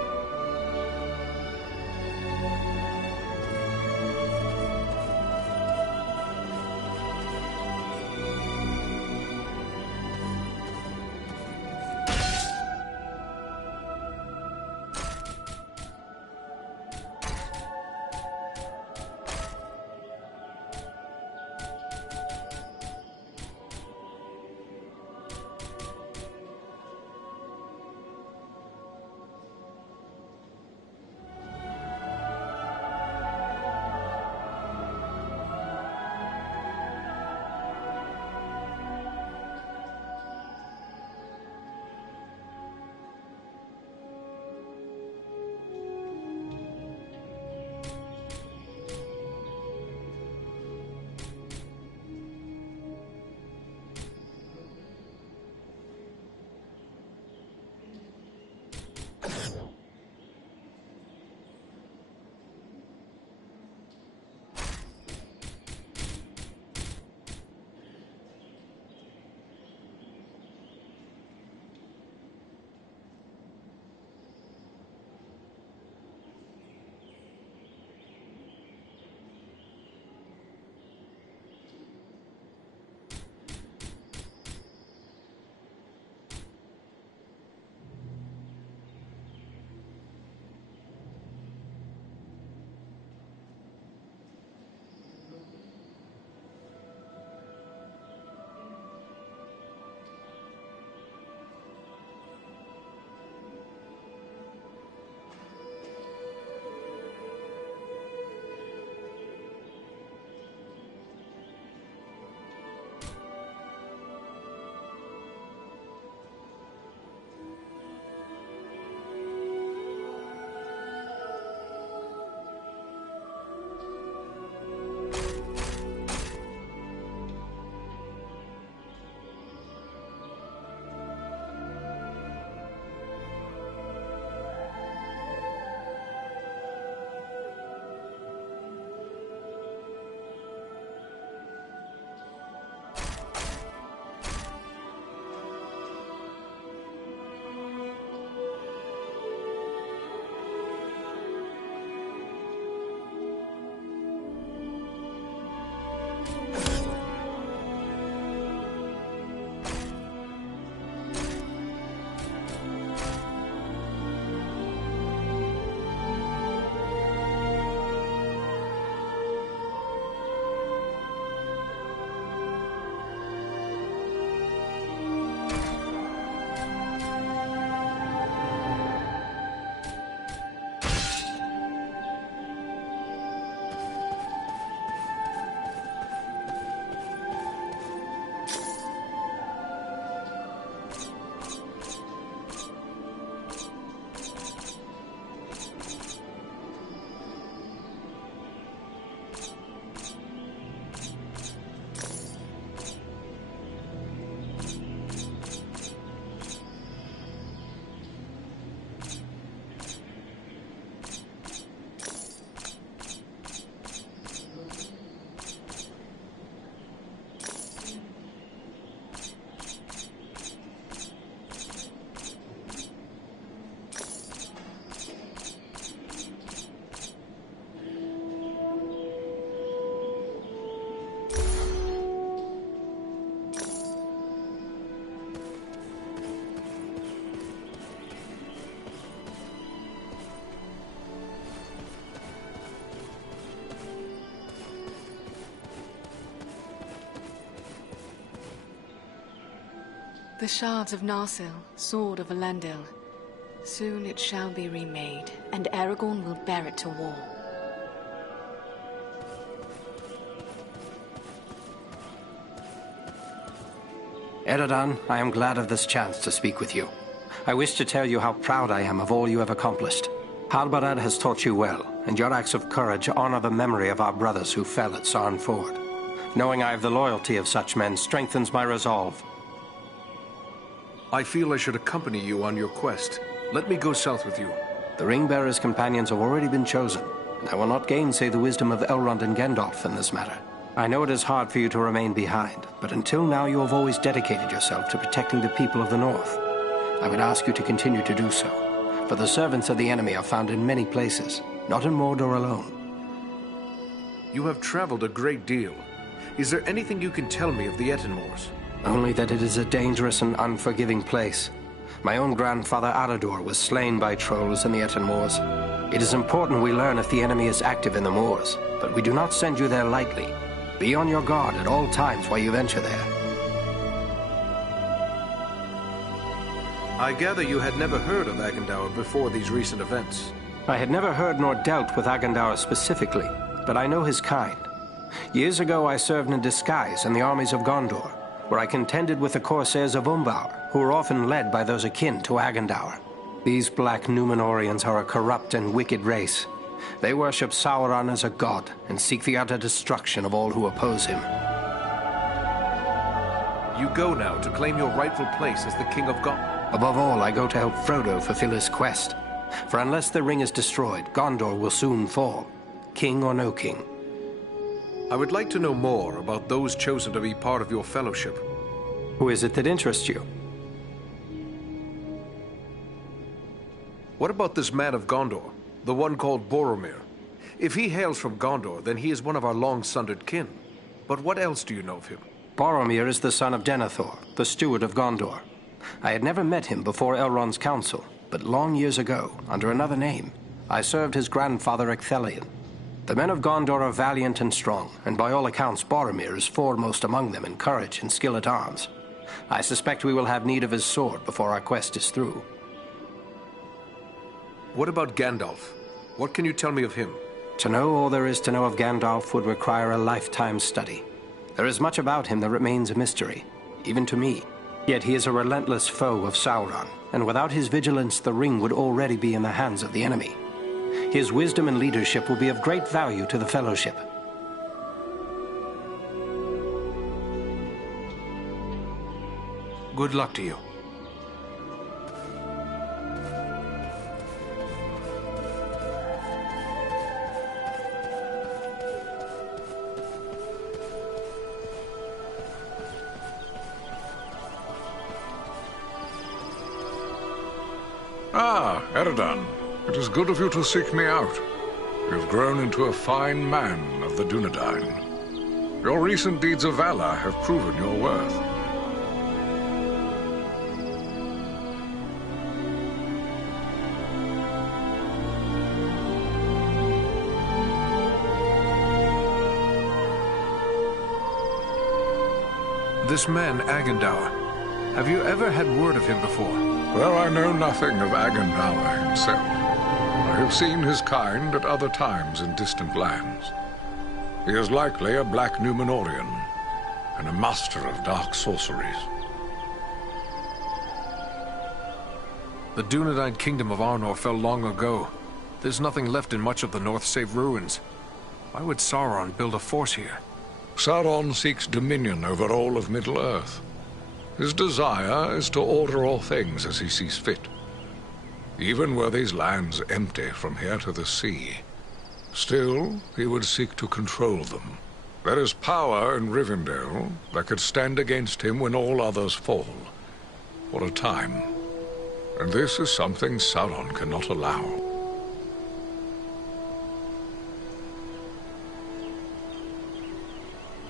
The shards of Narsil, sword of Elendil. Soon it shall be remade, and Aragorn will bear it to war. Eredan, I am glad of this chance to speak with you. I wish to tell you how proud I am of all you have accomplished. Halbarad has taught you well, and your acts of courage honor the memory of our brothers who fell at Sarn Ford. Knowing I have the loyalty of such men strengthens my resolve. I feel I should accompany you on your quest. Let me go south with you. The Ringbearer's companions have already been chosen, and I will not gainsay the wisdom of Elrond and Gandalf in this matter. I know it is hard for you to remain behind, but until now you have always dedicated yourself to protecting the people of the North. I would ask you to continue to do so, for the servants of the enemy are found in many places, not in Mordor alone. You have traveled a great deal. Is there anything you can tell me of the Etenmoors? Only that it is a dangerous and unforgiving place. My own grandfather Arador was slain by trolls in the Etenmoors. It is important we learn if the enemy is active in the moors, but we do not send you there lightly. Be on your guard at all times while you venture there. I gather you had never heard of Agandaur before these recent events. I had never heard nor dealt with Agandaur specifically, but I know his kind. Years ago I served in disguise in the armies of Gondor, where I contended with the corsairs of Umbar, who were often led by those akin to Agandaur. These black Númenóreans are a corrupt and wicked race. They worship Sauron as a god and seek the utter destruction of all who oppose him. You go now to claim your rightful place as the King of Gondor. Above all, I go to help Frodo fulfill his quest. For unless the ring is destroyed, Gondor will soon fall, king or no king. I would like to know more about those chosen to be part of your fellowship. Who is it that interests you? What about this man of Gondor, the one called Boromir? If he hails from Gondor, then he is one of our long-sundered kin. But what else do you know of him? Boromir is the son of Denethor, the steward of Gondor. I had never met him before Elrond's council, but long years ago, under another name, I served his grandfather Ecthelion. The men of Gondor are valiant and strong, and by all accounts Boromir is foremost among them in courage and skill at arms. I suspect we will have need of his sword before our quest is through. What about Gandalf? What can you tell me of him? To know all there is to know of Gandalf would require a lifetime study. There is much about him that remains a mystery, even to me. Yet he is a relentless foe of Sauron, and without his vigilance the ring would already be in the hands of the enemy. His wisdom and leadership will be of great value to the Fellowship. Good luck to you. Ah, Eredan. It is good of you to seek me out. You have grown into a fine man of the Dunedain. Your recent deeds of valor have proven your worth. This man, Agandaur, have you ever had word of him before? Well, I know nothing of Agandaur himself. I have seen his kind at other times in distant lands. He is likely a black Númenórean, and a master of dark sorceries. The Dunedain kingdom of Arnor fell long ago. There's nothing left in much of the north save ruins. Why would Sauron build a force here? Sauron seeks dominion over all of Middle-earth. His desire is to order all things as he sees fit. Even were these lands empty from here to the sea, still he would seek to control them. There is power in Rivendell that could stand against him when all others fall, for a time. And this is something Sauron cannot allow.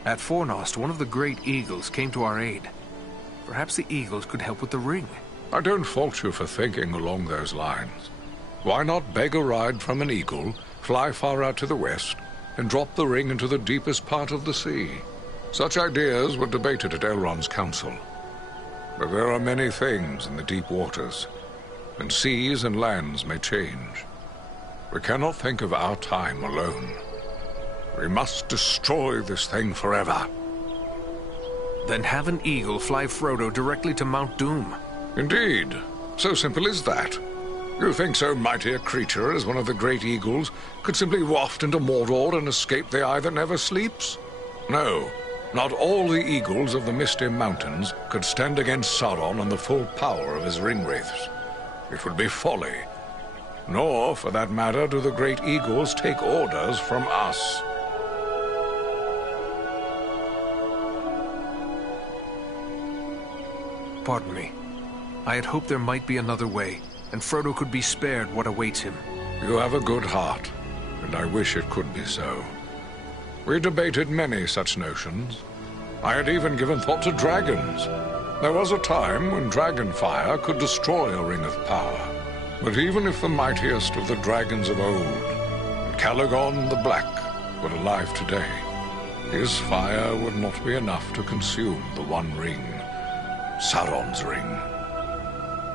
At Fornost, one of the great eagles came to our aid. Perhaps the eagles could help with the ring. I don't fault you for thinking along those lines. Why not beg a ride from an eagle, fly far out to the west, and drop the ring into the deepest part of the sea? Such ideas were debated at Elrond's council. But there are many things in the deep waters, and seas and lands may change. We cannot think of our time alone. We must destroy this thing forever. Then have an eagle fly Frodo directly to Mount Doom. Indeed. So simple as that. You think so mighty a creature as one of the great eagles could simply waft into Mordor and escape the eye that never sleeps? No. Not all the eagles of the Misty Mountains could stand against Sauron and the full power of his ringwraiths. It would be folly. Nor, for that matter, do the great eagles take orders from us. Pardon me. I had hoped there might be another way, and Frodo could be spared what awaits him. You have a good heart, and I wish it could be so. We debated many such notions. I had even given thought to dragons. There was a time when dragon fire could destroy a ring of power. But even if the mightiest of the dragons of old, and Calagon the Black, were alive today, his fire would not be enough to consume the One Ring, Sauron's ring.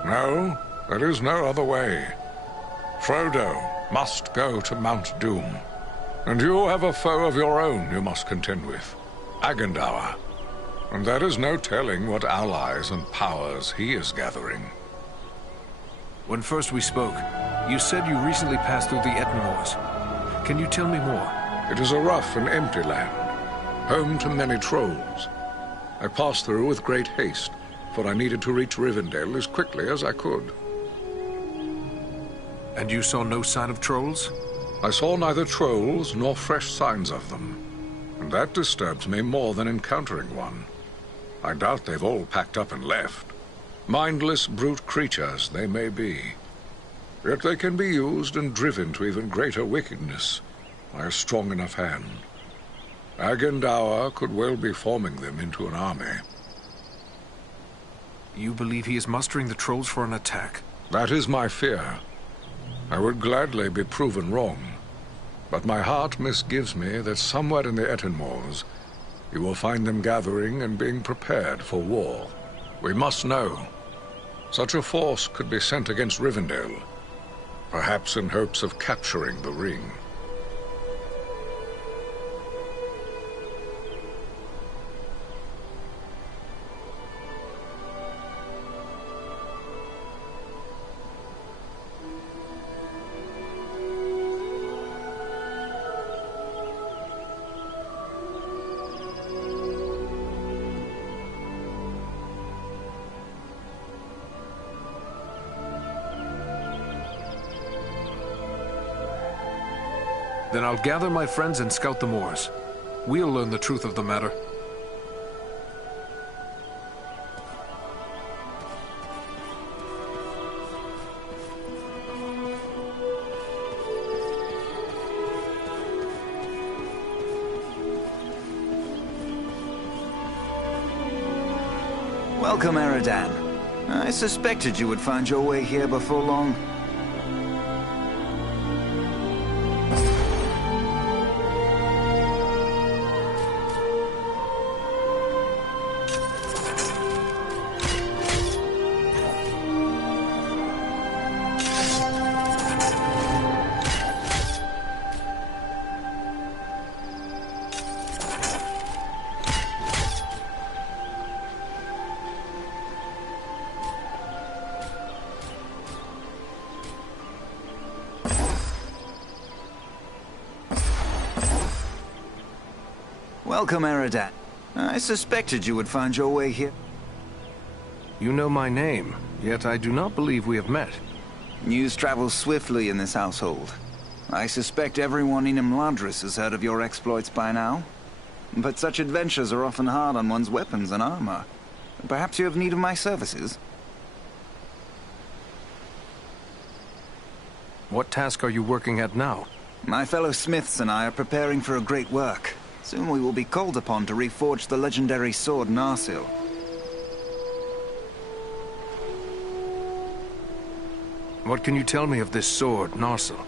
No, there is no other way. Frodo must go to Mount Doom. And you have a foe of your own you must contend with, Agendaur. And there is no telling what allies and powers he is gathering. When first we spoke, you said you recently passed through the Ettenmoors. Can you tell me more? It is a rough and empty land, home to many trolls. I passed through with great haste, for I needed to reach Rivendell as quickly as I could. And you saw no sign of trolls? I saw neither trolls nor fresh signs of them, and that disturbs me more than encountering one. I doubt they've all packed up and left. Mindless brute creatures they may be, yet they can be used and driven to even greater wickedness by a strong enough hand. Agendaur could well be forming them into an army. You believe he is mustering the trolls for an attack? That is my fear. I would gladly be proven wrong, but my heart misgives me that somewhere in the Ettenmoors you will find them gathering and being prepared for war. We must know. Such a force could be sent against Rivendell, perhaps in hopes of capturing the ring. Then I'll gather my friends and scout the moors. We'll learn the truth of the matter. Welcome, Eridan. I suspected you would find your way here before long. Welcome, Eridan. I suspected you would find your way here. You know my name, yet I do not believe we have met. News travels swiftly in this household. I suspect everyone in Imladris has heard of your exploits by now. But such adventures are often hard on one's weapons and armor. Perhaps you have need of my services? What task are you working at now? My fellow smiths and I are preparing for a great work. Soon we will be called upon to reforge the legendary sword Narsil. What can you tell me of this sword, Narsil?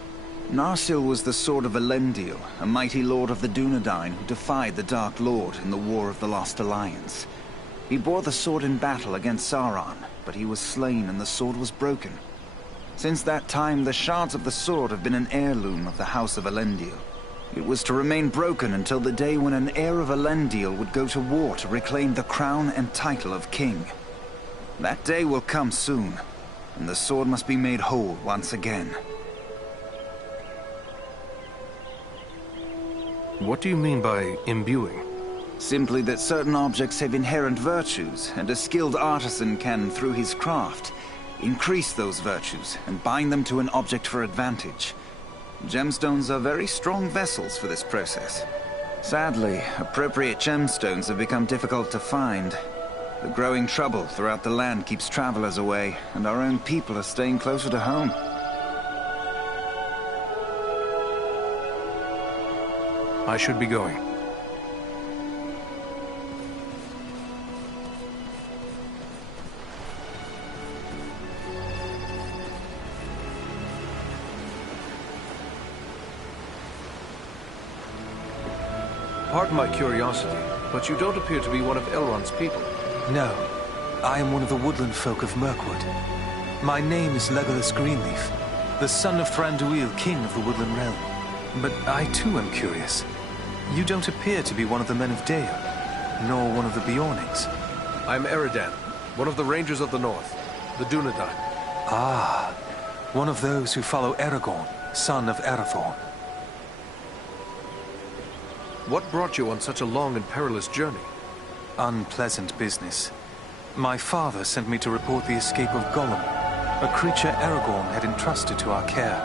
Narsil was the sword of Elendil, a mighty lord of the Dunedain who defied the Dark Lord in the War of the Lost Alliance. He bore the sword in battle against Sauron, but he was slain and the sword was broken. Since that time, the shards of the sword have been an heirloom of the House of Elendil. It was to remain broken until the day when an heir of Elendil would go to war to reclaim the crown and title of king. That day will come soon, and the sword must be made whole once again. What do you mean by imbuing? Simply that certain objects have inherent virtues, and a skilled artisan can, through his craft, increase those virtues and bind them to an object for advantage. Gemstones are very strong vessels for this process. Sadly, appropriate gemstones have become difficult to find. The growing trouble throughout the land keeps travelers away, and our own people are staying closer to home. I should be going. Pardon my curiosity, but you don't appear to be one of Elrond's people. No, I am one of the woodland folk of Mirkwood. My name is Legolas Greenleaf, the son of Thranduil, king of the Woodland Realm. But I too am curious. You don't appear to be one of the men of Dale, nor one of the Beornings. I am Eridan, one of the Rangers of the North, the Dunedain. Ah, one of those who follow Aragorn, son of Arathorn. What brought you on such a long and perilous journey? Unpleasant business. My father sent me to report the escape of Gollum, a creature Aragorn had entrusted to our care.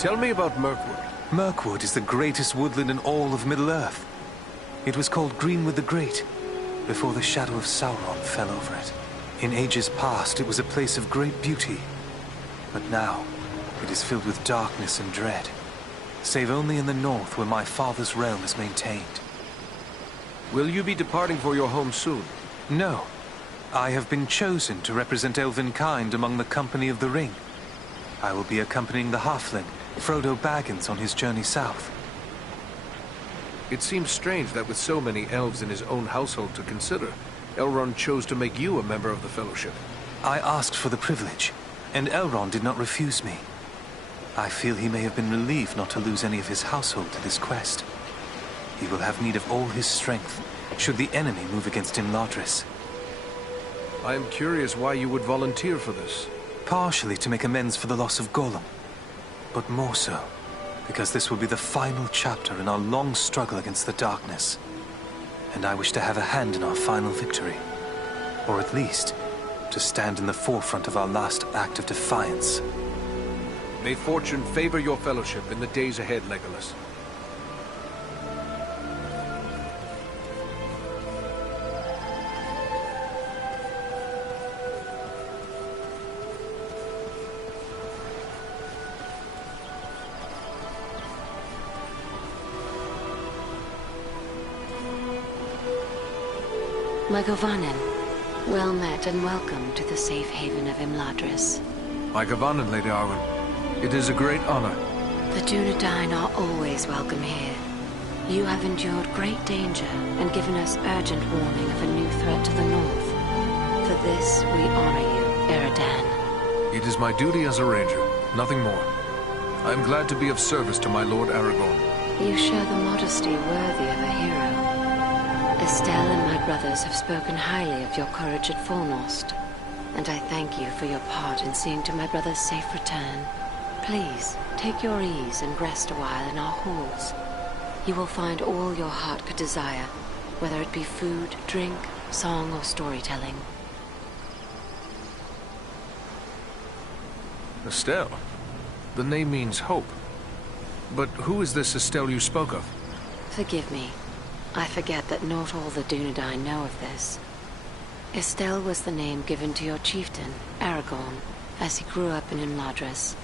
Tell me about Mirkwood. Mirkwood is the greatest woodland in all of Middle-earth. It was called Greenwood the Great, before the shadow of Sauron fell over it. In ages past, it was a place of great beauty. But now, it is filled with darkness and dread. Save only in the north, where my father's realm is maintained. Will you be departing for your home soon? No. I have been chosen to represent elvenkind among the Company of the Ring. I will be accompanying the halfling, Frodo Baggins, on his journey south. It seems strange that with so many elves in his own household to consider, Elrond chose to make you a member of the Fellowship. I asked for the privilege, and Elrond did not refuse me. I feel he may have been relieved not to lose any of his household to this quest. He will have need of all his strength, should the enemy move against Imladris. I am curious why you would volunteer for this. Partially to make amends for the loss of Gollum, but more so because this will be the final chapter in our long struggle against the darkness. And I wish to have a hand in our final victory. Or at least, to stand in the forefront of our last act of defiance. May fortune favor your fellowship in the days ahead, Legolas. My Govannen, well met and welcome to the safe haven of Imladris. My Govannen, Lady Arwen. It is a great honor. The Dunedain are always welcome here. You have endured great danger and given us urgent warning of a new threat to the north. For this, we honor you, Eridan. It is my duty as a ranger, nothing more. I am glad to be of service to my Lord Aragorn. You show the modesty worthy of a hero. Estelle and my brothers have spoken highly of your courage at Fornost, and I thank you for your part in seeing to my brother's safe return. Please, take your ease and rest a while in our halls. You will find all your heart could desire, whether it be food, drink, song, or storytelling. Estelle? The name means hope. But who is this Estelle you spoke of? Forgive me. I forget that not all the Dunedain know of this. Estelle was the name given to your chieftain, Aragorn, as he grew up in Imladris.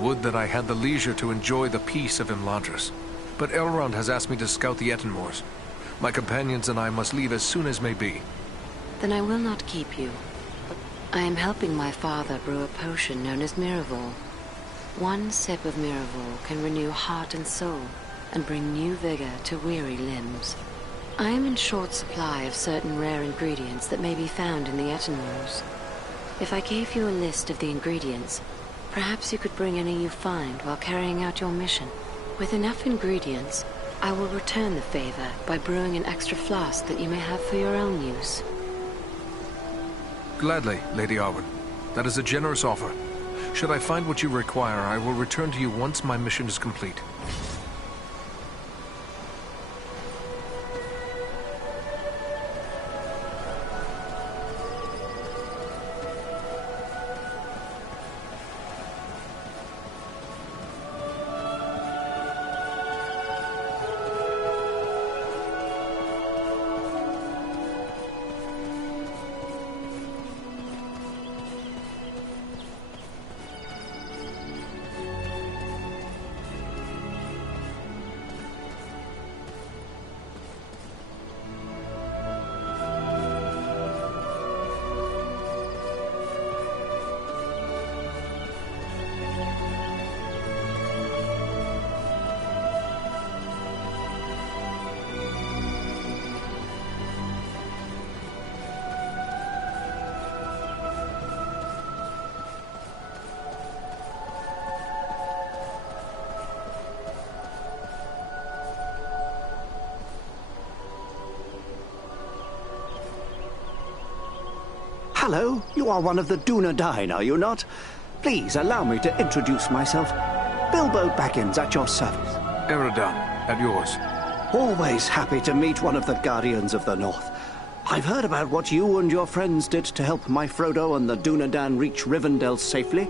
Would that I had the leisure to enjoy the peace of Imladris. But Elrond has asked me to scout the Ettenmoors. My companions and I must leave as soon as may be. Then I will not keep you. I am helping my father brew a potion known as Miraval. One sip of Miraval can renew heart and soul, and bring new vigor to weary limbs. I am in short supply of certain rare ingredients that may be found in the Etenmoors. If I gave you a list of the ingredients, perhaps you could bring any you find while carrying out your mission. With enough ingredients, I will return the favor by brewing an extra flask that you may have for your own use. Gladly, Lady Arwen. That is a generous offer. Should I find what you require, I will return to you once my mission is complete. Hello, you are one of the Dunedain, are you not? Please allow me to introduce myself. Bilbo Baggins at your service. Eridan, at yours. Always happy to meet one of the Guardians of the North. I've heard about what you and your friends did to help my Frodo and the Dunedain reach Rivendell safely.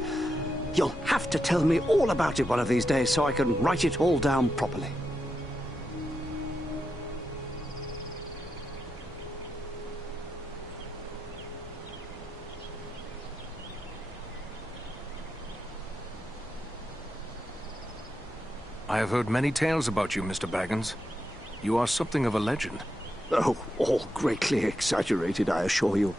You'll have to tell me all about it one of these days so I can write it all down properly. I have heard many tales about you, Mr. Baggins. You are something of a legend. Oh, all greatly exaggerated, I assure you.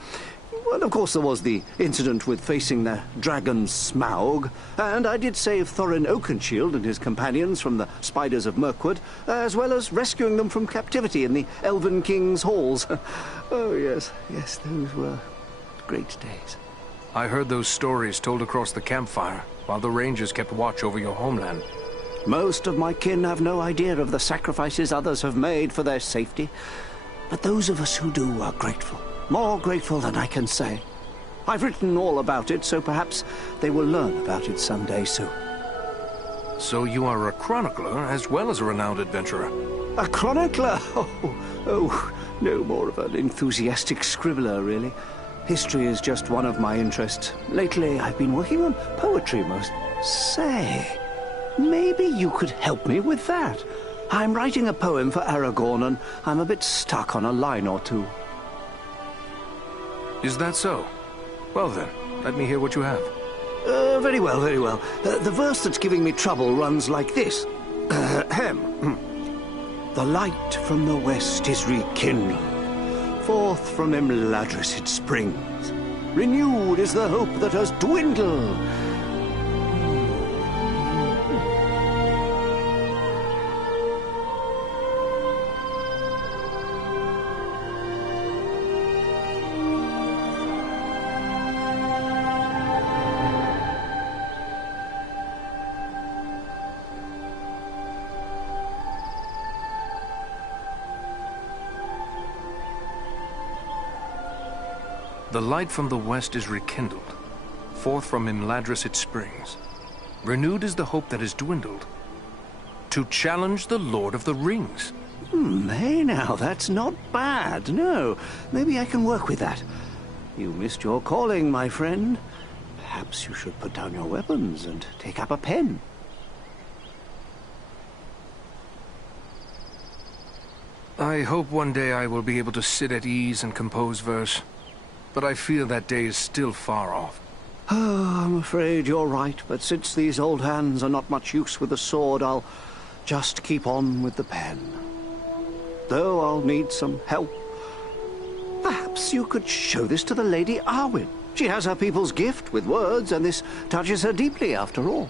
Well, of course, there was the incident with facing the dragon Smaug, and I did save Thorin Oakenshield and his companions from the spiders of Mirkwood, as well as rescuing them from captivity in the Elven King's halls. Oh, yes, those were great days. I heard those stories told across the campfire, while the Rangers kept watch over your homeland. Most of my kin have no idea of the sacrifices others have made for their safety, but those of us who do are grateful. More grateful than I can say. I've written all about it, so perhaps they will learn about it someday soon. So you are a chronicler as well as a renowned adventurer. A chronicler? Oh, no more of an enthusiastic scribbler, really. History is just one of my interests. Lately, I've been working on poetry most. Say, maybe you could help me with that. I'm writing a poem for Aragorn, and I'm a bit stuck on a line or two. Is that so? Well then, let me hear what you have. Very well, very well. The verse that's giving me trouble runs like this. The light from the west is rekindled. Forth from Imladris it springs. Renewed is the hope that has dwindled. The light from the west is rekindled. Forth from Imladris it springs. Renewed is the hope that has dwindled. To challenge the Lord of the Rings. Hey now, that's not bad, no. Maybe I can work with that. You missed your calling, my friend. Perhaps you should put down your weapons and take up a pen. I hope one day I will be able to sit at ease and compose verse. But I fear that day is still far off. Oh, I'm afraid you're right, but since these old hands are not much use with the sword, I'll just keep on with the pen. Though I'll need some help. Perhaps you could show this to the Lady Arwen. She has her people's gift with words, and this touches her deeply, after all.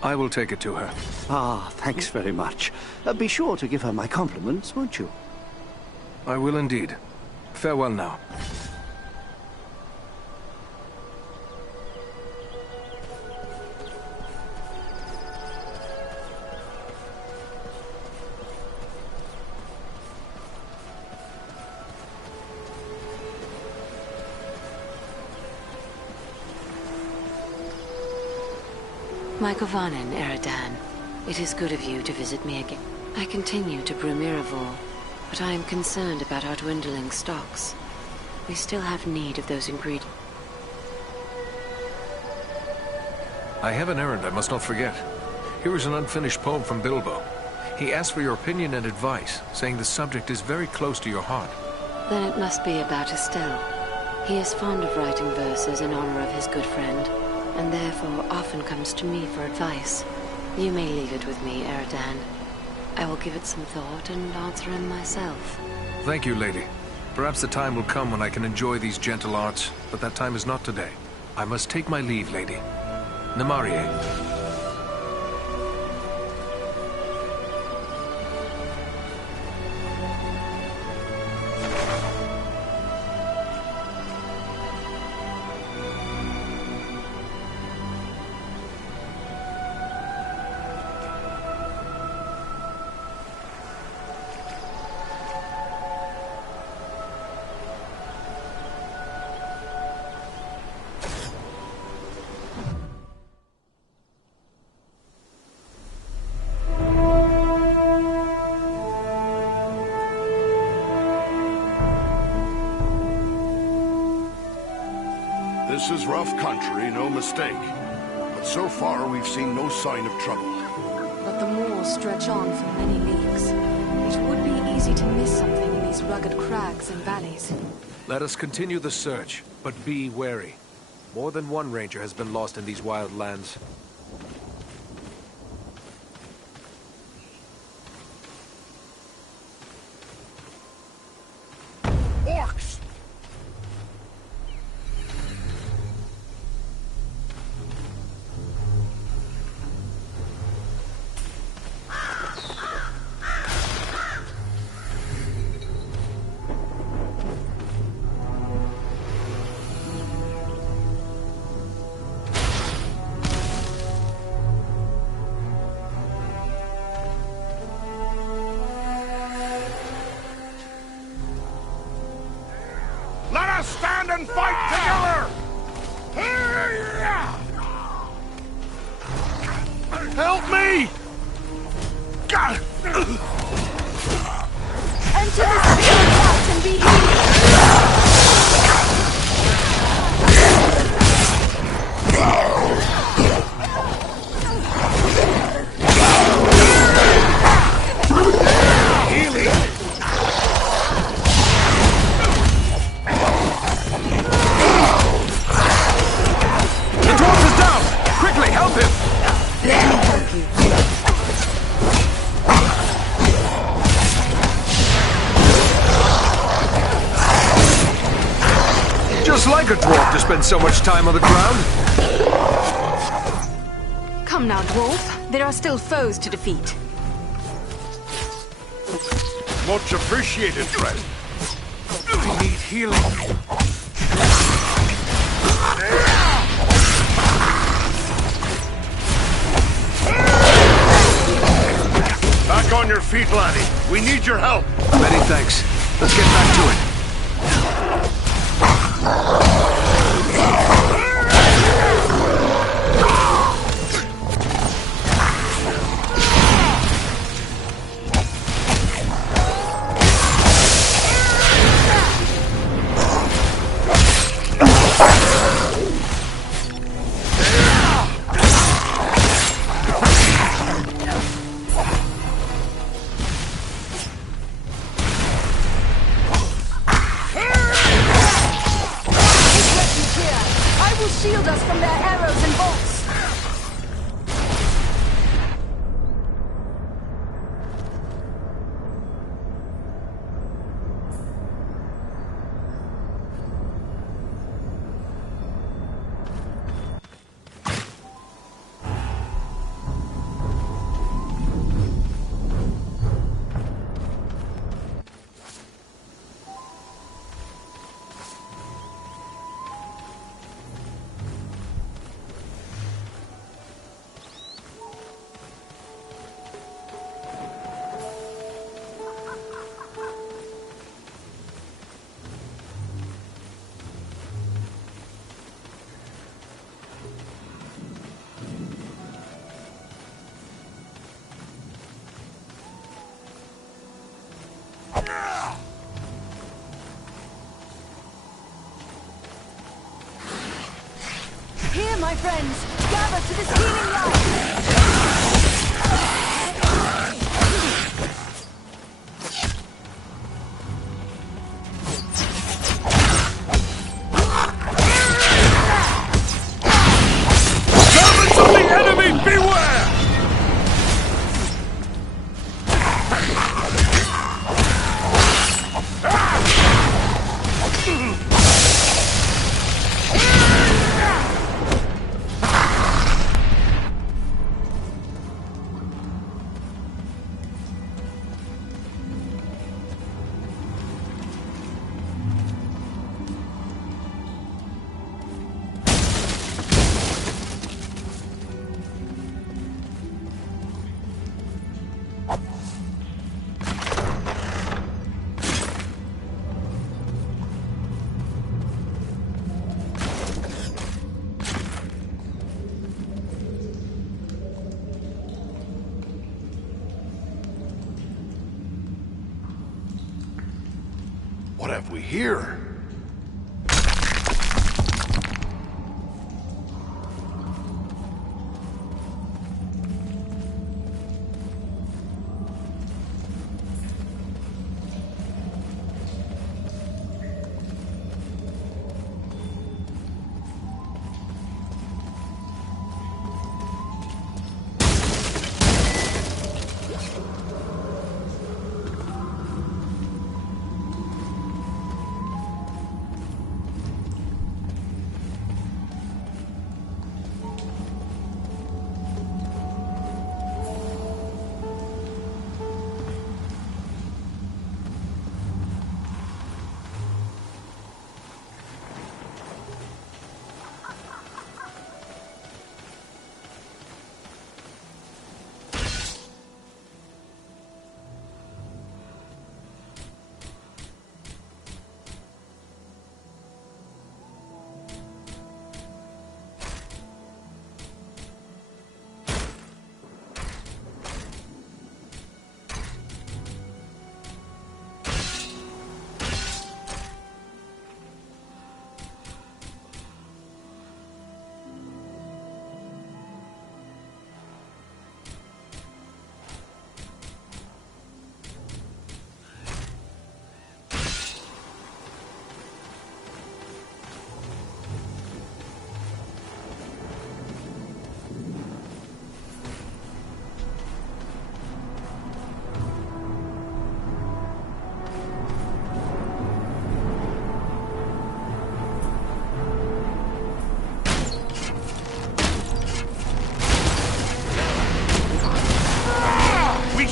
I will take it to her. Ah, thanks very much. Be sure to give her my compliments, won't you? I will indeed. Farewell now. Mycovanen, Eridan. It is good of you to visit me again. I continue to brew Miraval, but I am concerned about our dwindling stocks. We still have need of those ingredients. I have an errand I must not forget. Here is an unfinished poem from Bilbo. He asked for your opinion and advice, saying the subject is very close to your heart. Then it must be about Estelle. He is fond of writing verses in honor of his good friend, and therefore often comes to me for advice. You may leave it with me, Eridan. I will give it some thought and answer him myself. Thank you, lady. Perhaps the time will come when I can enjoy these gentle arts, but that time is not today. I must take my leave, lady. Namarie. This is rough country, no mistake. But so far, we've seen no sign of trouble. But the moors stretch on for many leagues. It would be easy to miss something in these rugged crags and valleys. Let us continue the search, but be wary. More than one ranger has been lost in these wild lands. Orcs! Let us stand and fight together! Help me! God! Enter the spirit path and be healed! The dwarf is down! Quickly, help him! Let me help you. Just like a dwarf to spend so much time on the ground. Come now, dwarf. There are still foes to defeat. Much appreciated, friend. I need healing. Back on your feet, laddie. We need your help. Many thanks. Let's get back to it. Shield us from their arrows and bolts! Here, my friends! Gather to this healing light! Servants of the enemy, beware! What have we here?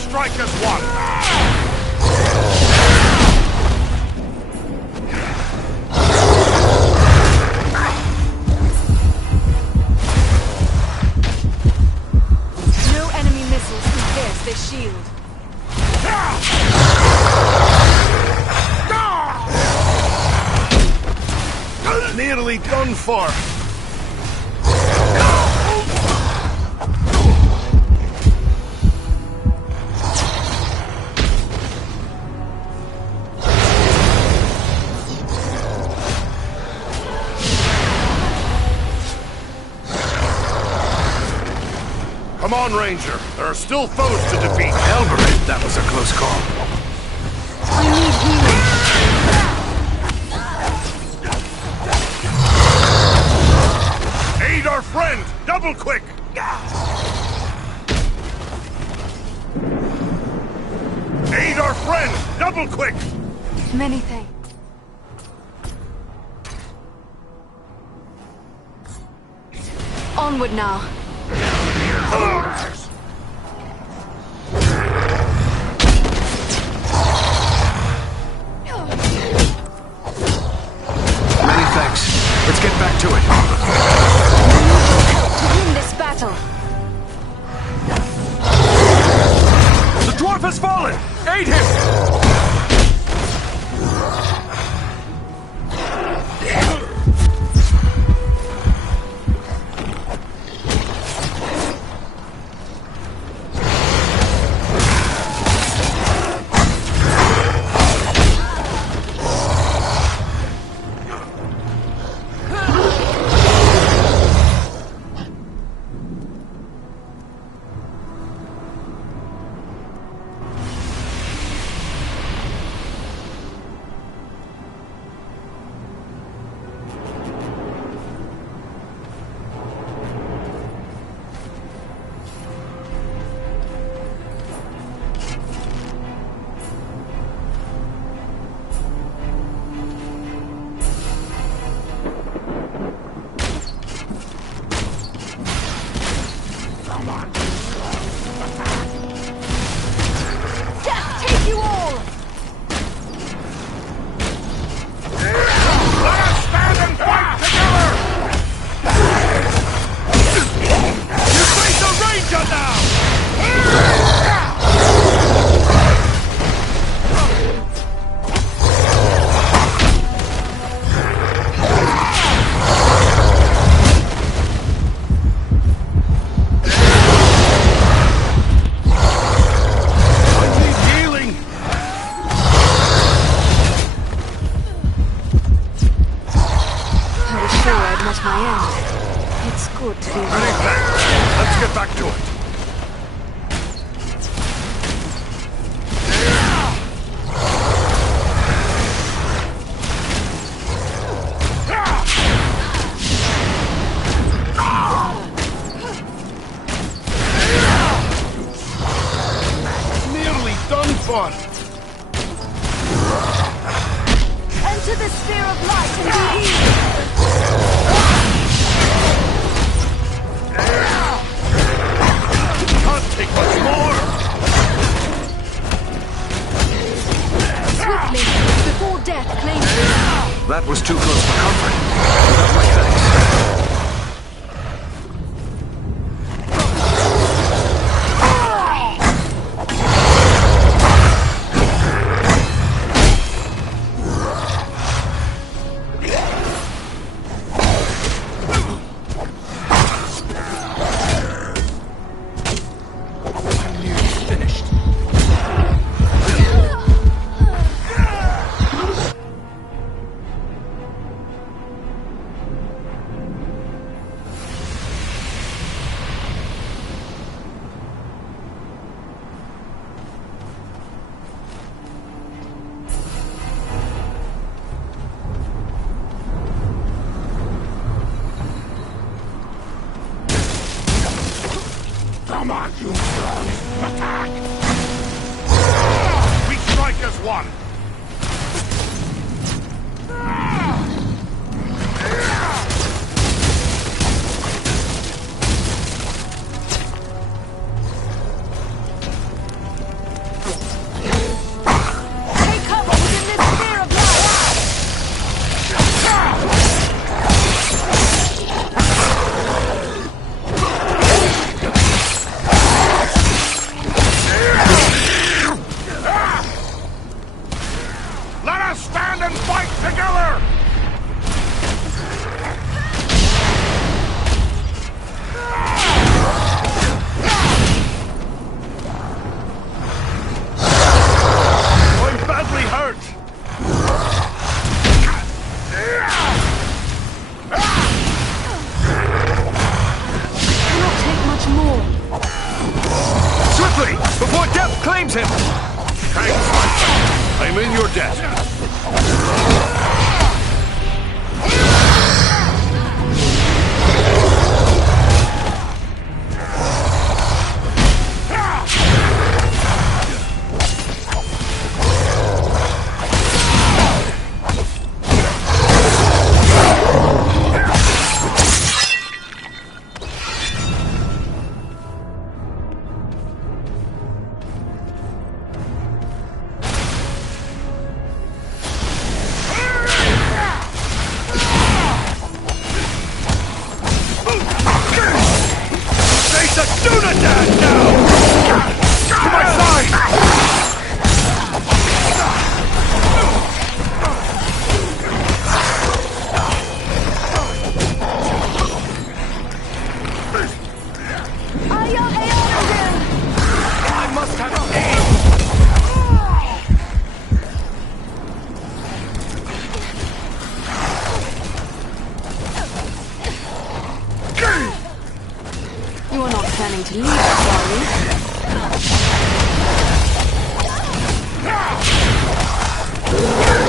Strike as one! No enemy missiles can pierce this shield. Nearly done for! Come on, Ranger. There are still foes to defeat. Elbereth, that was a close call. I need healing. Aid our friend! Double quick! Aid our friend! Double quick! Many thanks. Onward now. Many thanks. Let's get back to it. To win this battle. The dwarf has fallen! Aid him! my end. It's good to be Many right. thanks. Let's get back to it. Nearly done for. Enter the sphere of light and be healed. Can't take much more. Swiftly, before death claims you. That was too close for comfort. Without my thanks. Come on, you frogs. Attack! We strike as one. Take cover within this sphere of light. Let us stand and fight together! I'm badly hurt! Cannot take much more. Swiftly, before death claims him! Thanks, my friend. I'm in your debt. You are not planning to leave us, are you?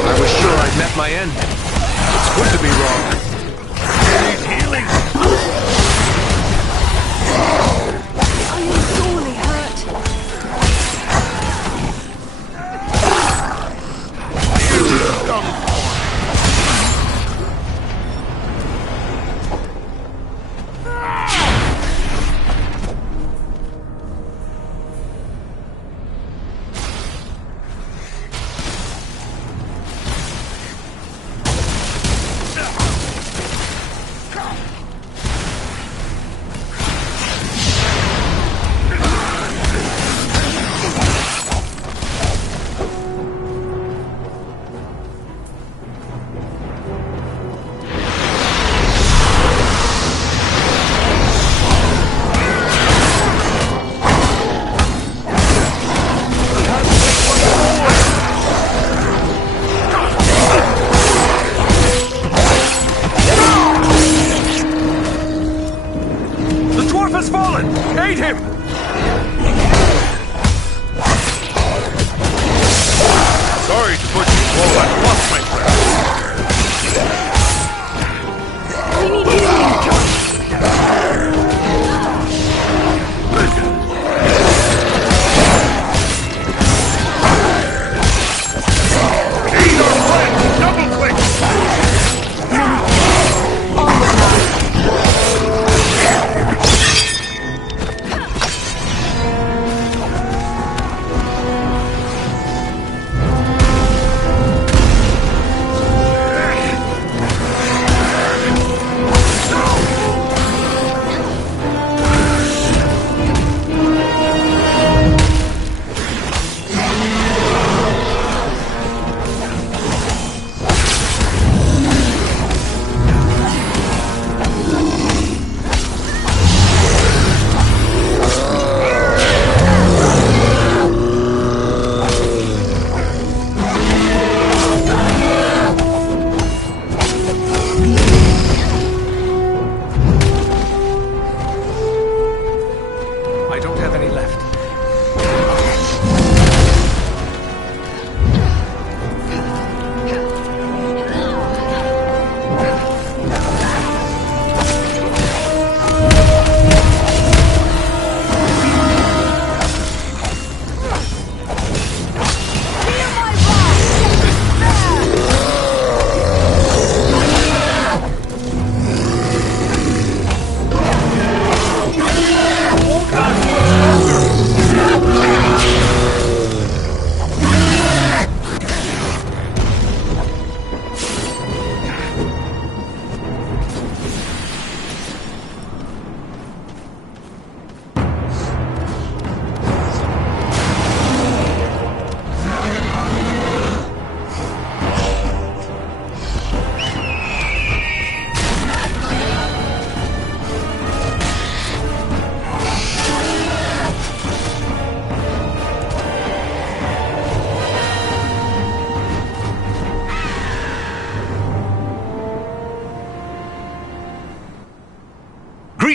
I was sure I'd met my end. It's good to be wrong. He's healing. Are you sorely hurt?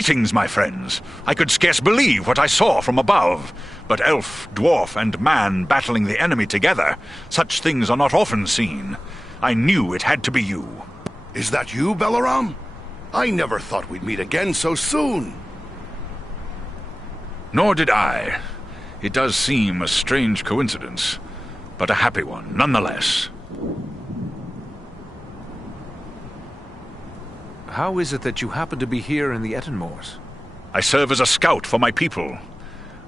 Greetings, my friends. I could scarce believe what I saw from above. But elf, dwarf, and man battling the enemy together, such things are not often seen. I knew it had to be you. Is that you, Belaram? I never thought we'd meet again so soon. Nor did I. It does seem a strange coincidence, but a happy one nonetheless. How is it that you happen to be here in the Etenmoors? I serve as a scout for my people.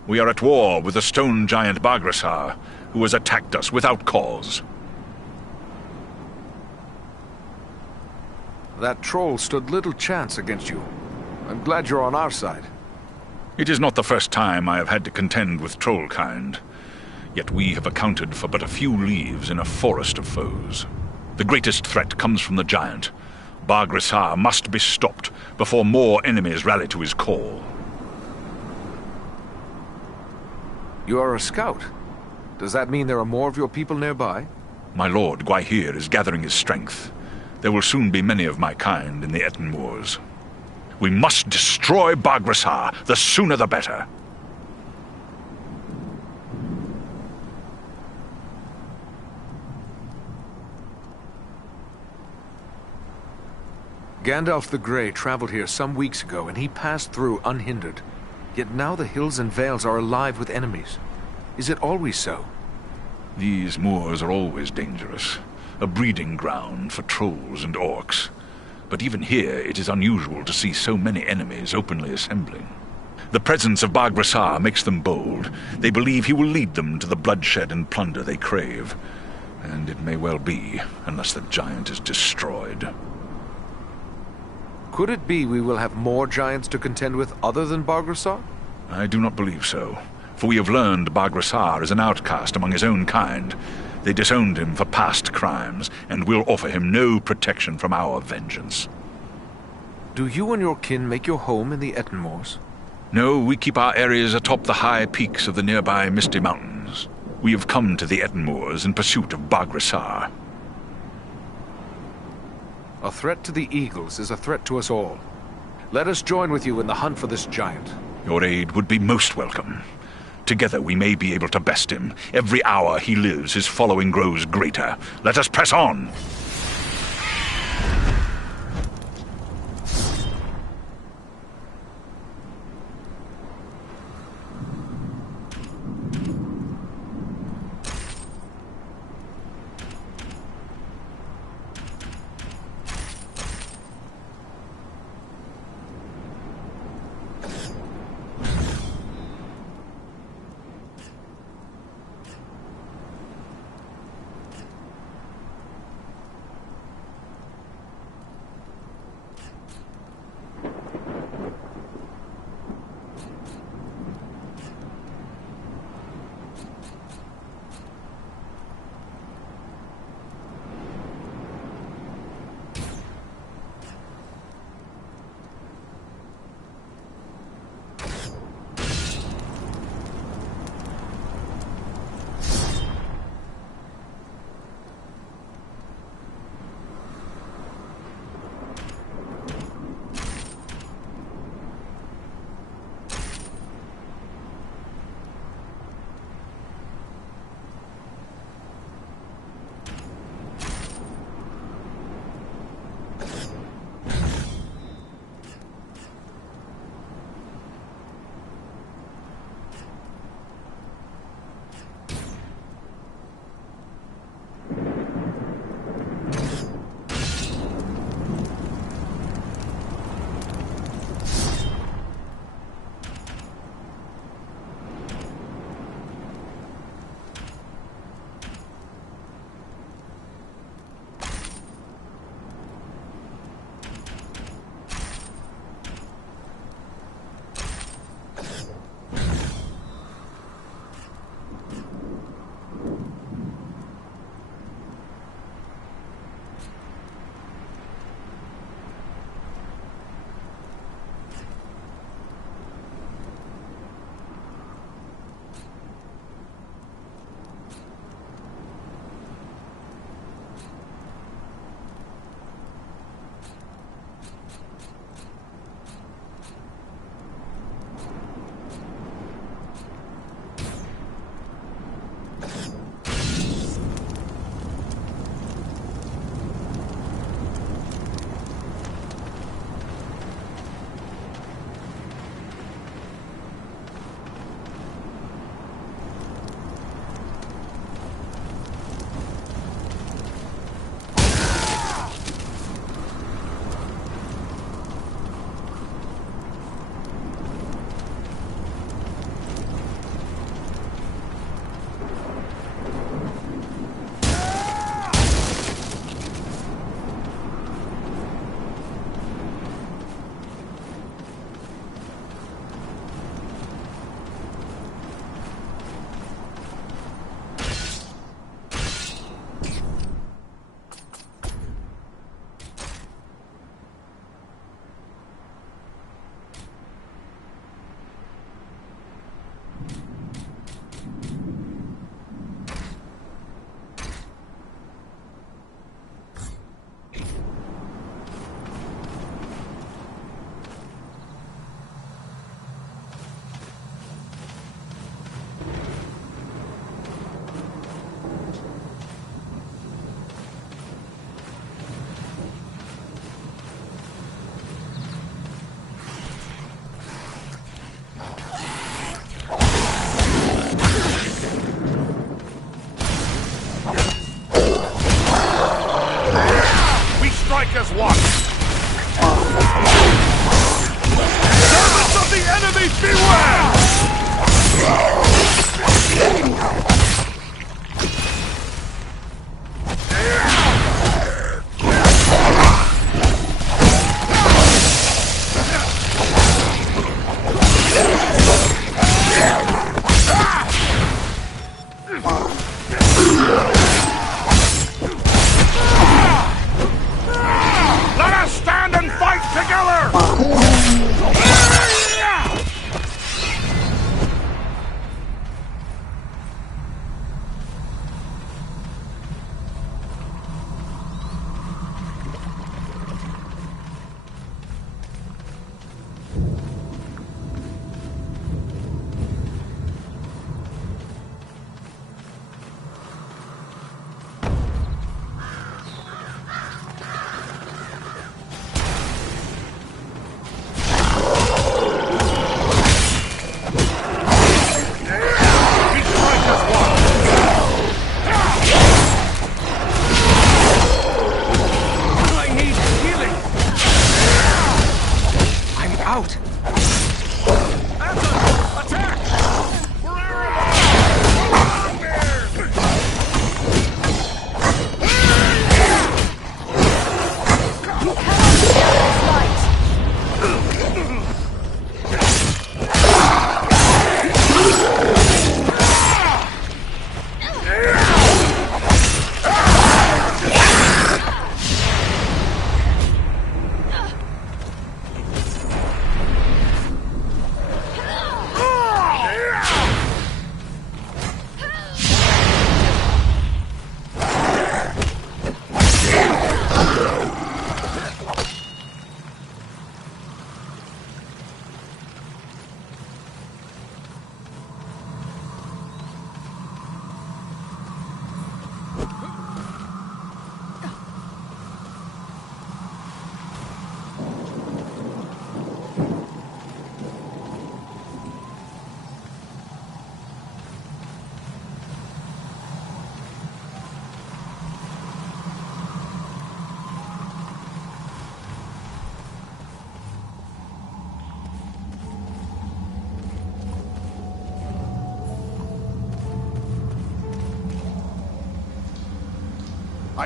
We are at war with the stone giant Bargrasar, who has attacked us without cause. That troll stood little chance against you. I'm glad you're on our side. It is not the first time I have had to contend with troll kind. Yet we have accounted for but a few leaves in a forest of foes. The greatest threat comes from the giant. Bargrasar must be stopped before more enemies rally to his call. You are a scout. Does that mean there are more of your people nearby? My lord Gwaihir is gathering his strength. There will soon be many of my kind in the Etenmoors. We must destroy Bargrasar. The sooner the better. Gandalf the Grey traveled here some weeks ago, and he passed through unhindered. Yet now the hills and vales are alive with enemies. Is it always so? These moors are always dangerous. A breeding ground for trolls and orcs. But even here it is unusual to see so many enemies openly assembling. The presence of Bargrasar makes them bold. They believe he will lead them to the bloodshed and plunder they crave. And it may well be, unless the giant is destroyed. Could it be we will have more giants to contend with other than Bargrasar? I do not believe so, for we have learned Bargrasar is an outcast among his own kind. They disowned him for past crimes, and will offer him no protection from our vengeance. Do you and your kin make your home in the Etenmoors? No, we keep our areas atop the high peaks of the nearby Misty Mountains. We have come to the Etenmoors in pursuit of Bargrasar. A threat to the Eagles is a threat to us all. Let us join with you in the hunt for this giant. Your aid would be most welcome. Together we may be able to best him. Every hour he lives, his following grows greater. Let us press on! out!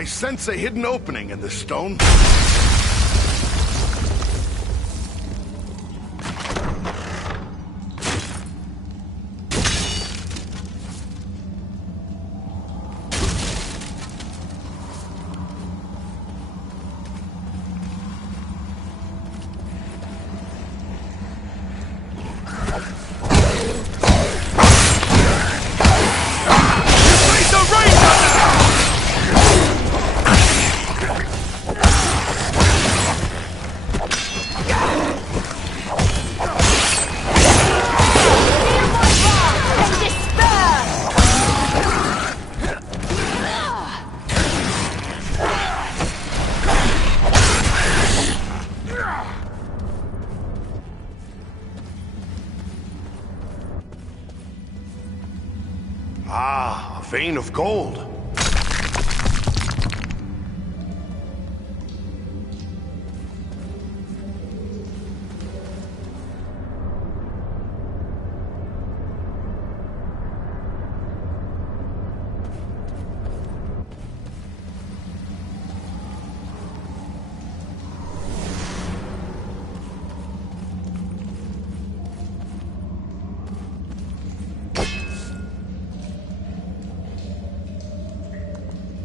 I sense a hidden opening in the stone. Ah, a vein of gold.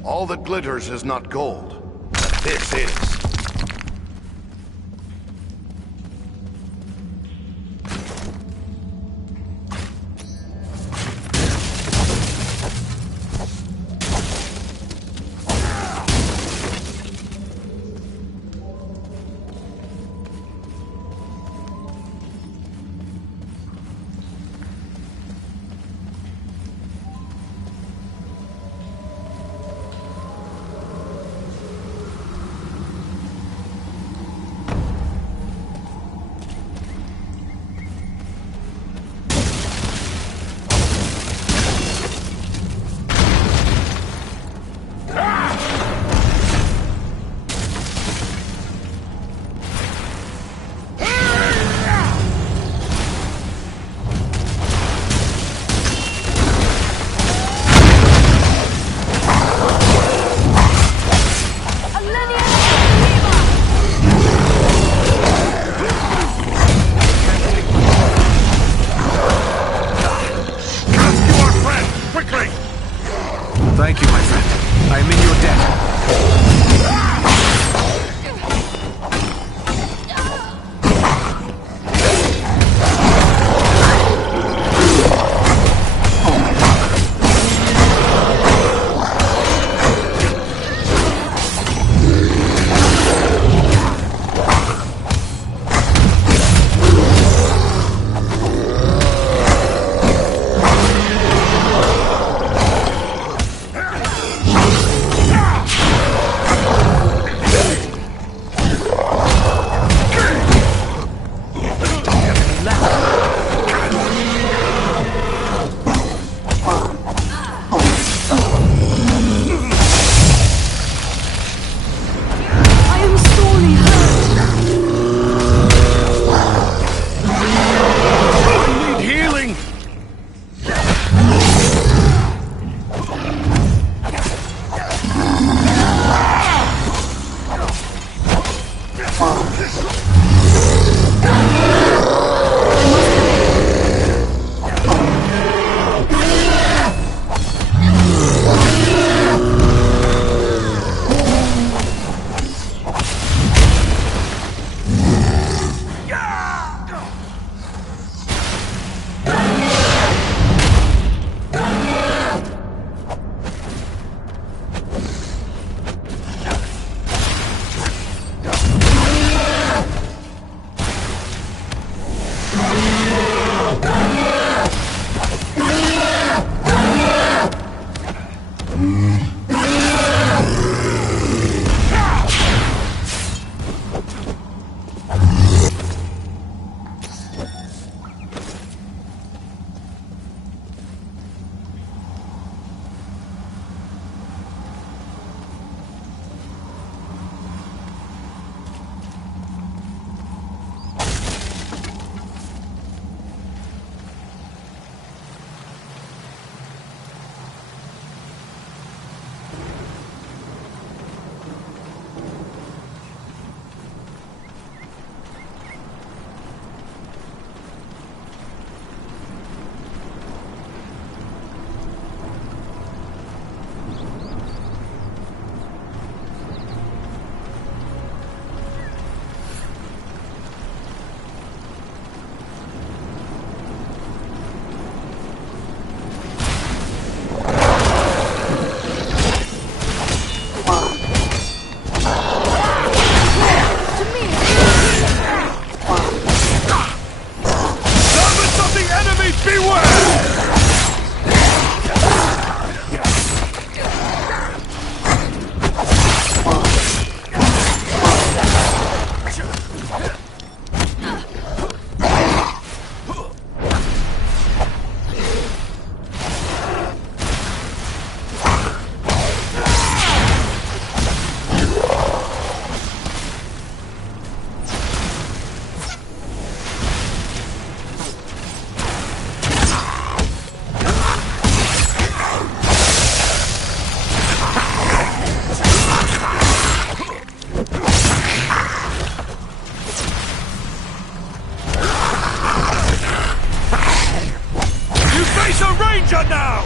All that glitters is not gold, but this is. danger now!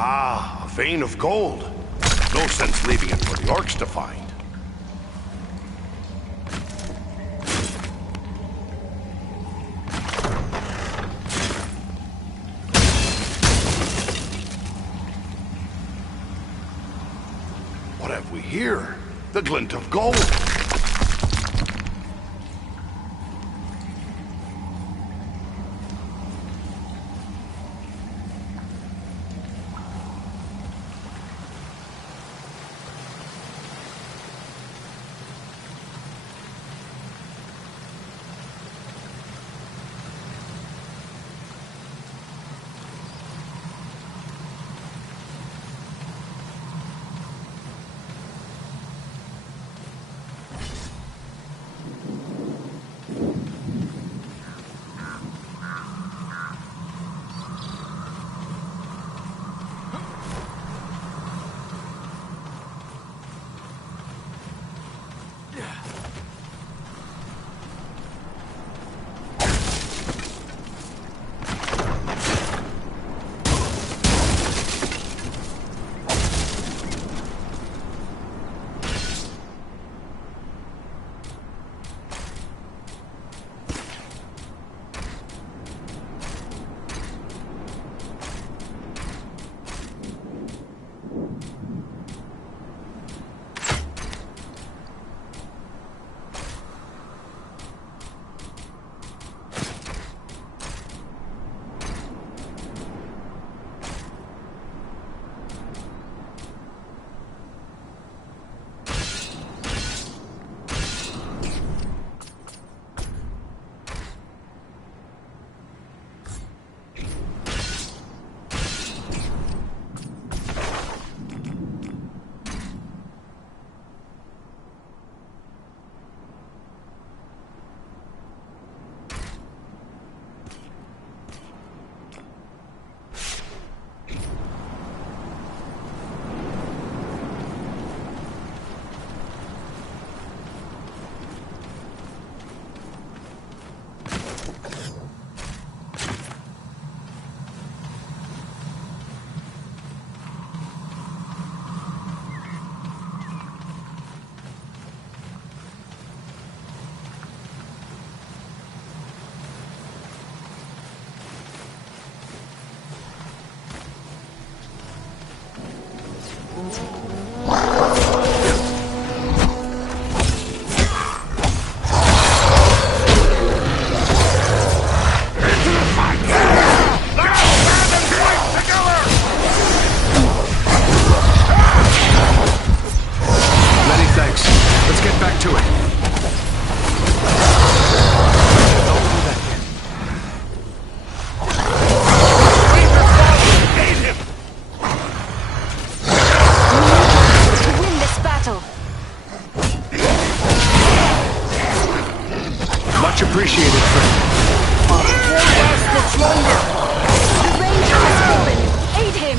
Ah, a vein of gold. No sense leaving it for the orcs to find. What have we here? The glint of gold. Much appreciated, friend. War lasts much longer. The Ranger has fallen. Aid him.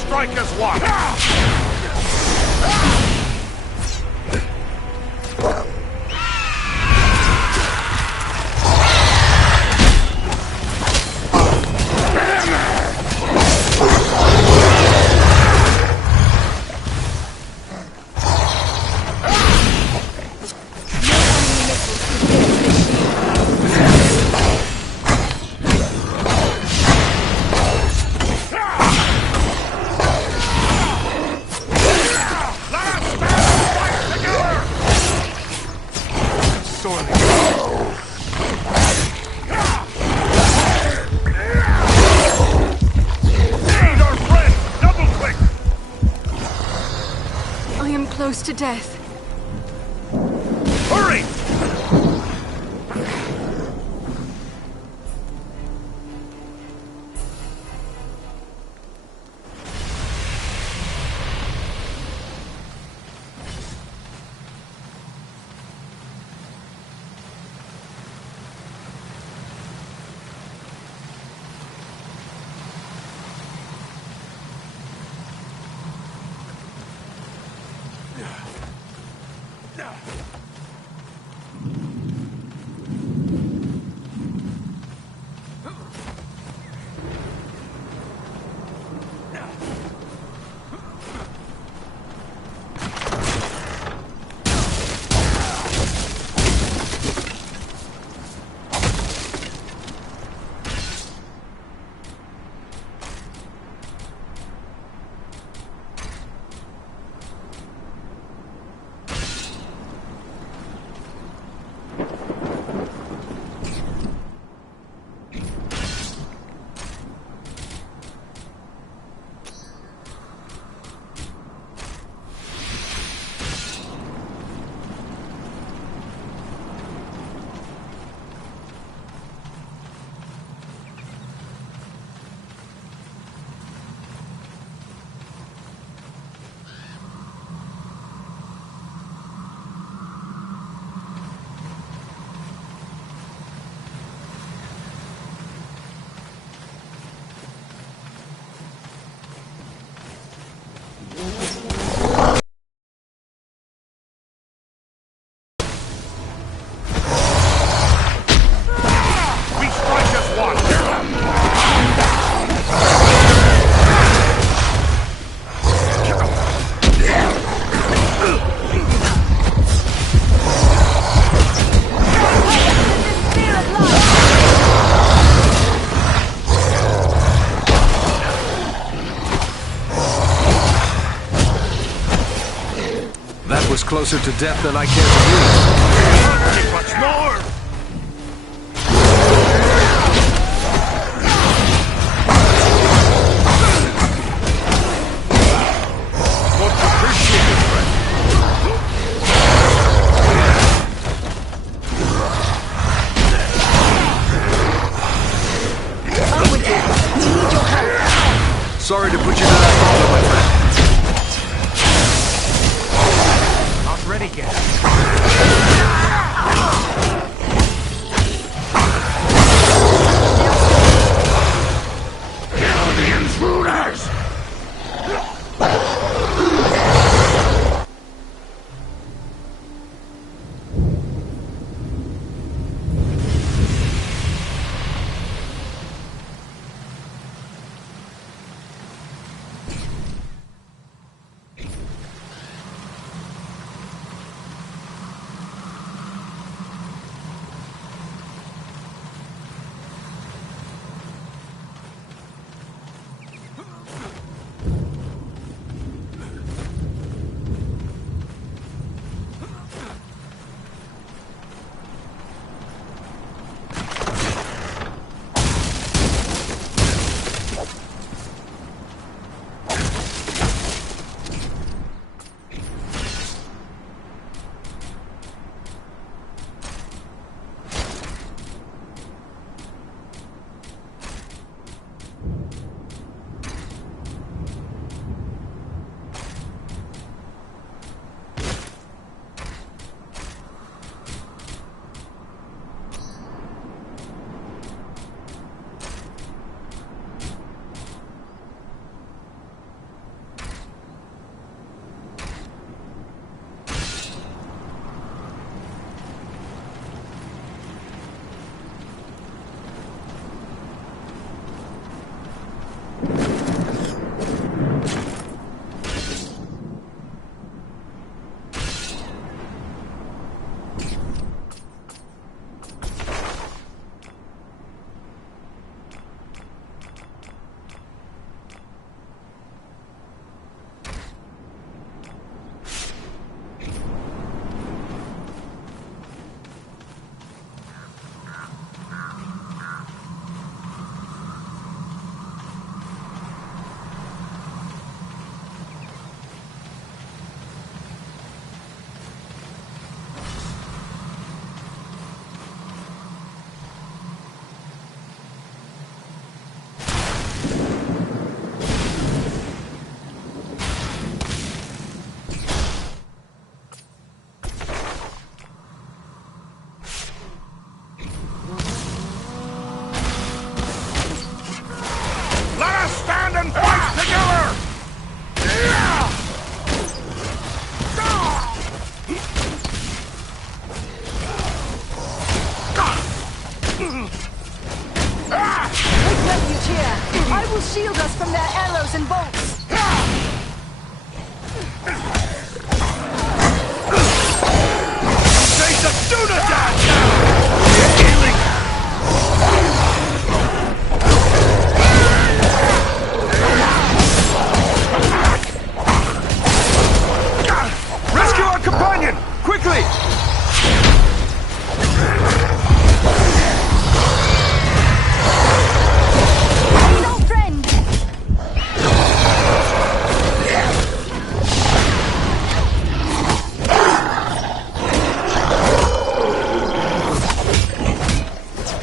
strike as one! Close to death. Hurry! Closer to death than I care to believe. Much more! Most appreciated, friend. Up with you. We need your help. Sorry to put you to that problem, my friend. Ready, get. Kill the intruders! will shield us from their arrows and bolts. Do not die now! Healing! Rescue our companion! Quickly! Aid our friend!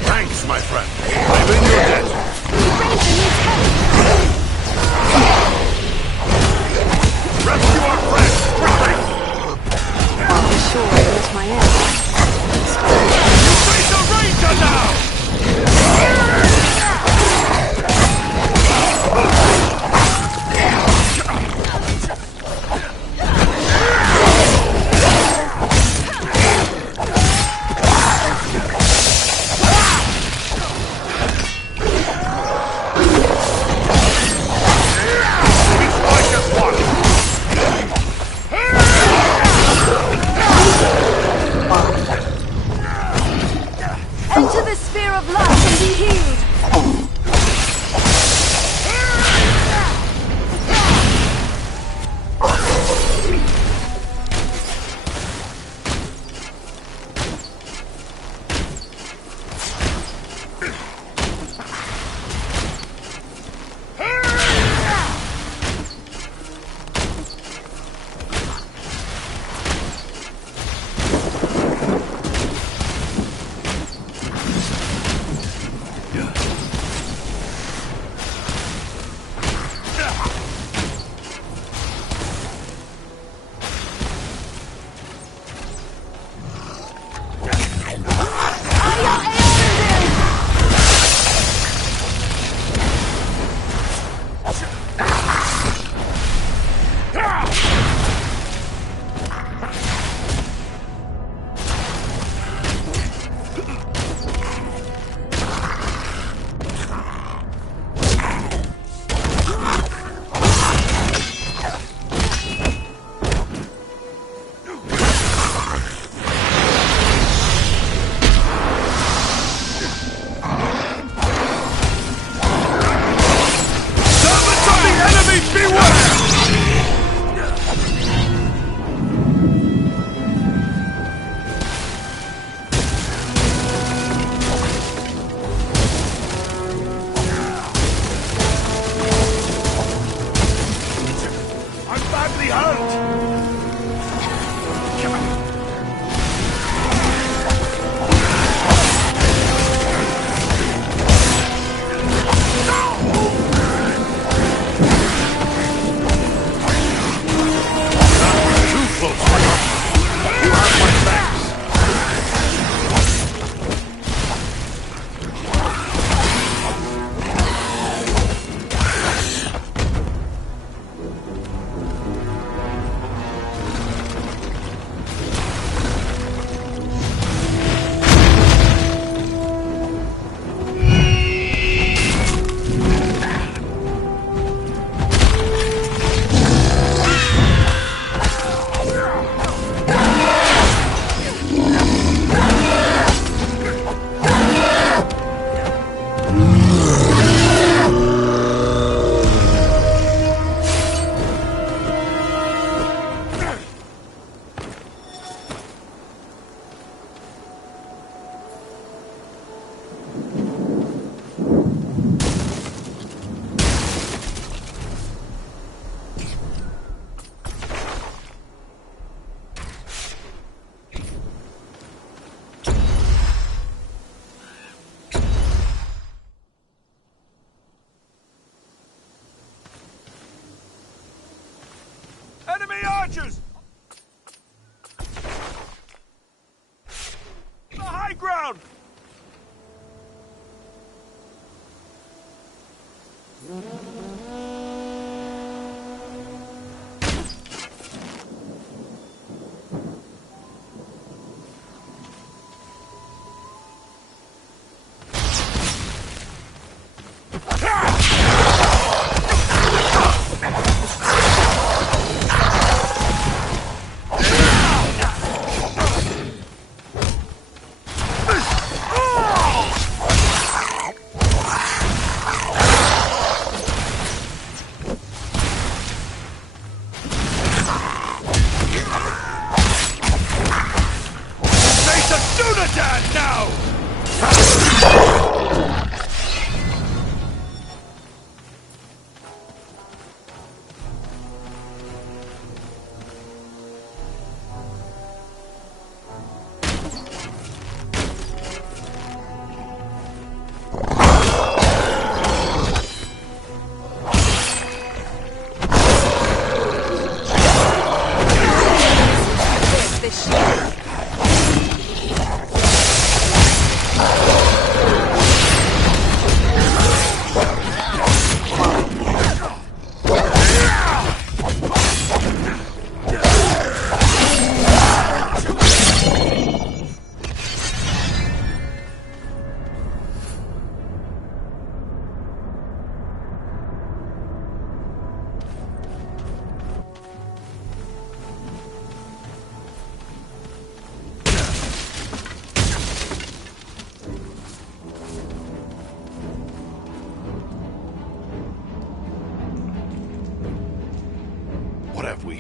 Thanks, my friend. I'm in your debt. Ranger needs help! Rescue our friend! Quickly! I'm sure I lost my arrow. You face a ranger now! Enter the sphere of life and be healed! archers! The high ground!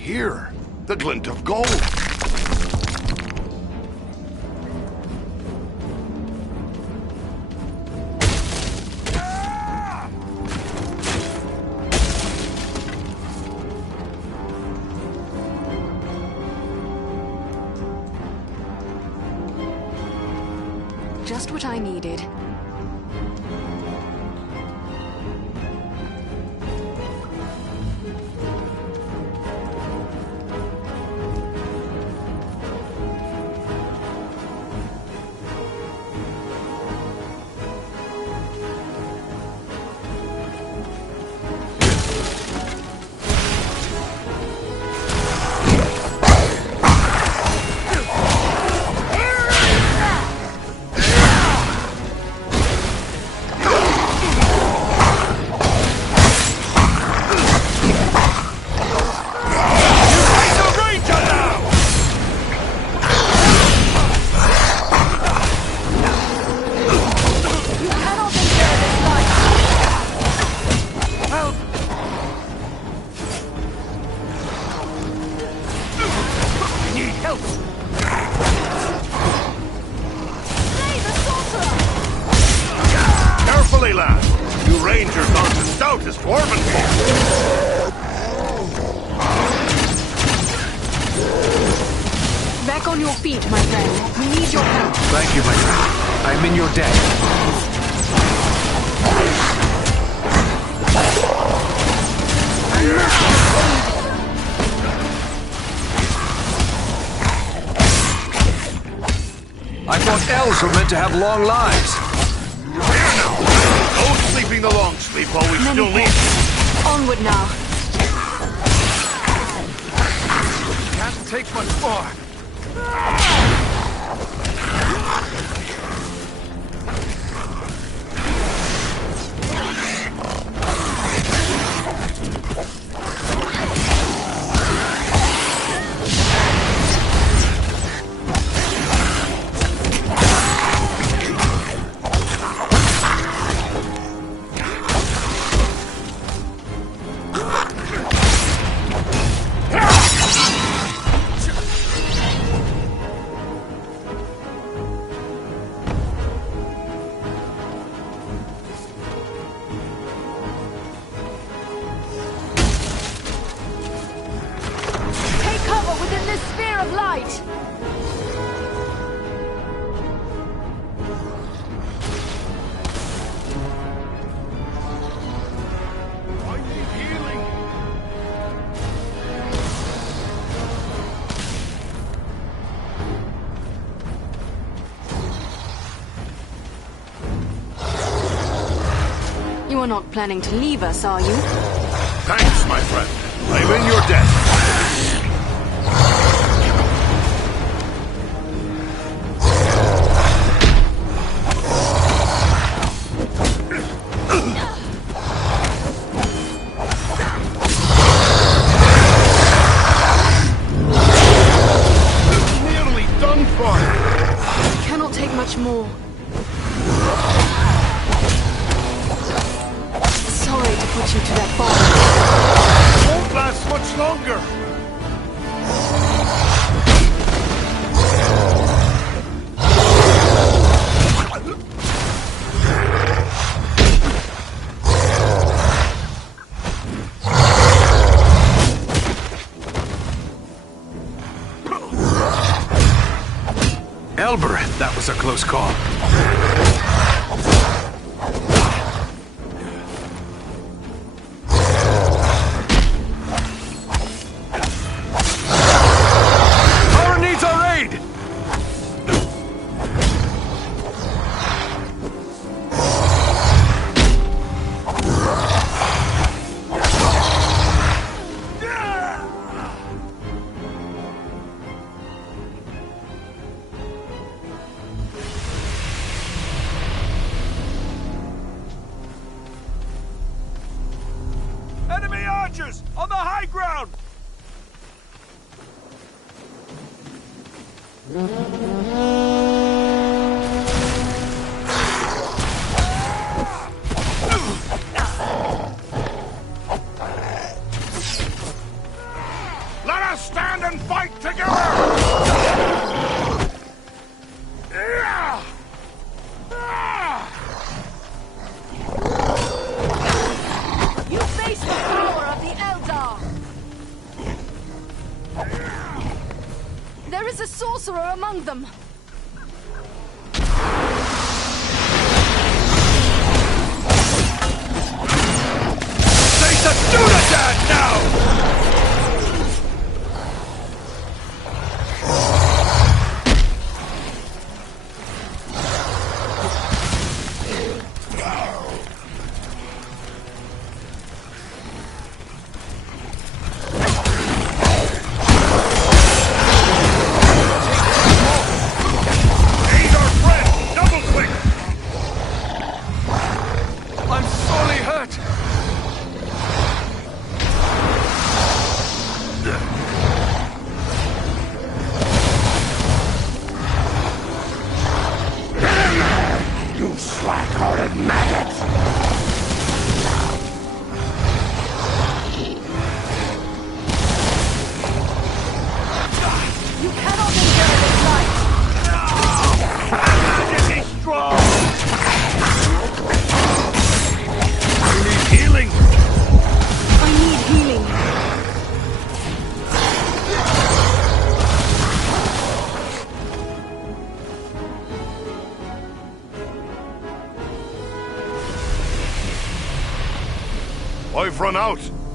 here. The glint of gold. Just what I needed. Carefully, lad. You rangers aren't as stout as dwarven folk. Back on your feet, my friend. We need your help. Thank you, my friend. I'm in your debt. I thought elves were meant to have long lives. Here now. No sleeping the long sleep while we still need you. Onward now. Can't take much more. You are not planning to leave us, are you? Thanks, my friend. I'm in your debt. Nearly done for. We cannot take much more. Sorry to put you to that bother. Won't last much longer. Elber, that was a close call. Enemy archers! On the high ground! Let There's a sorcerer among them. Take the Dunadan now! I've run out.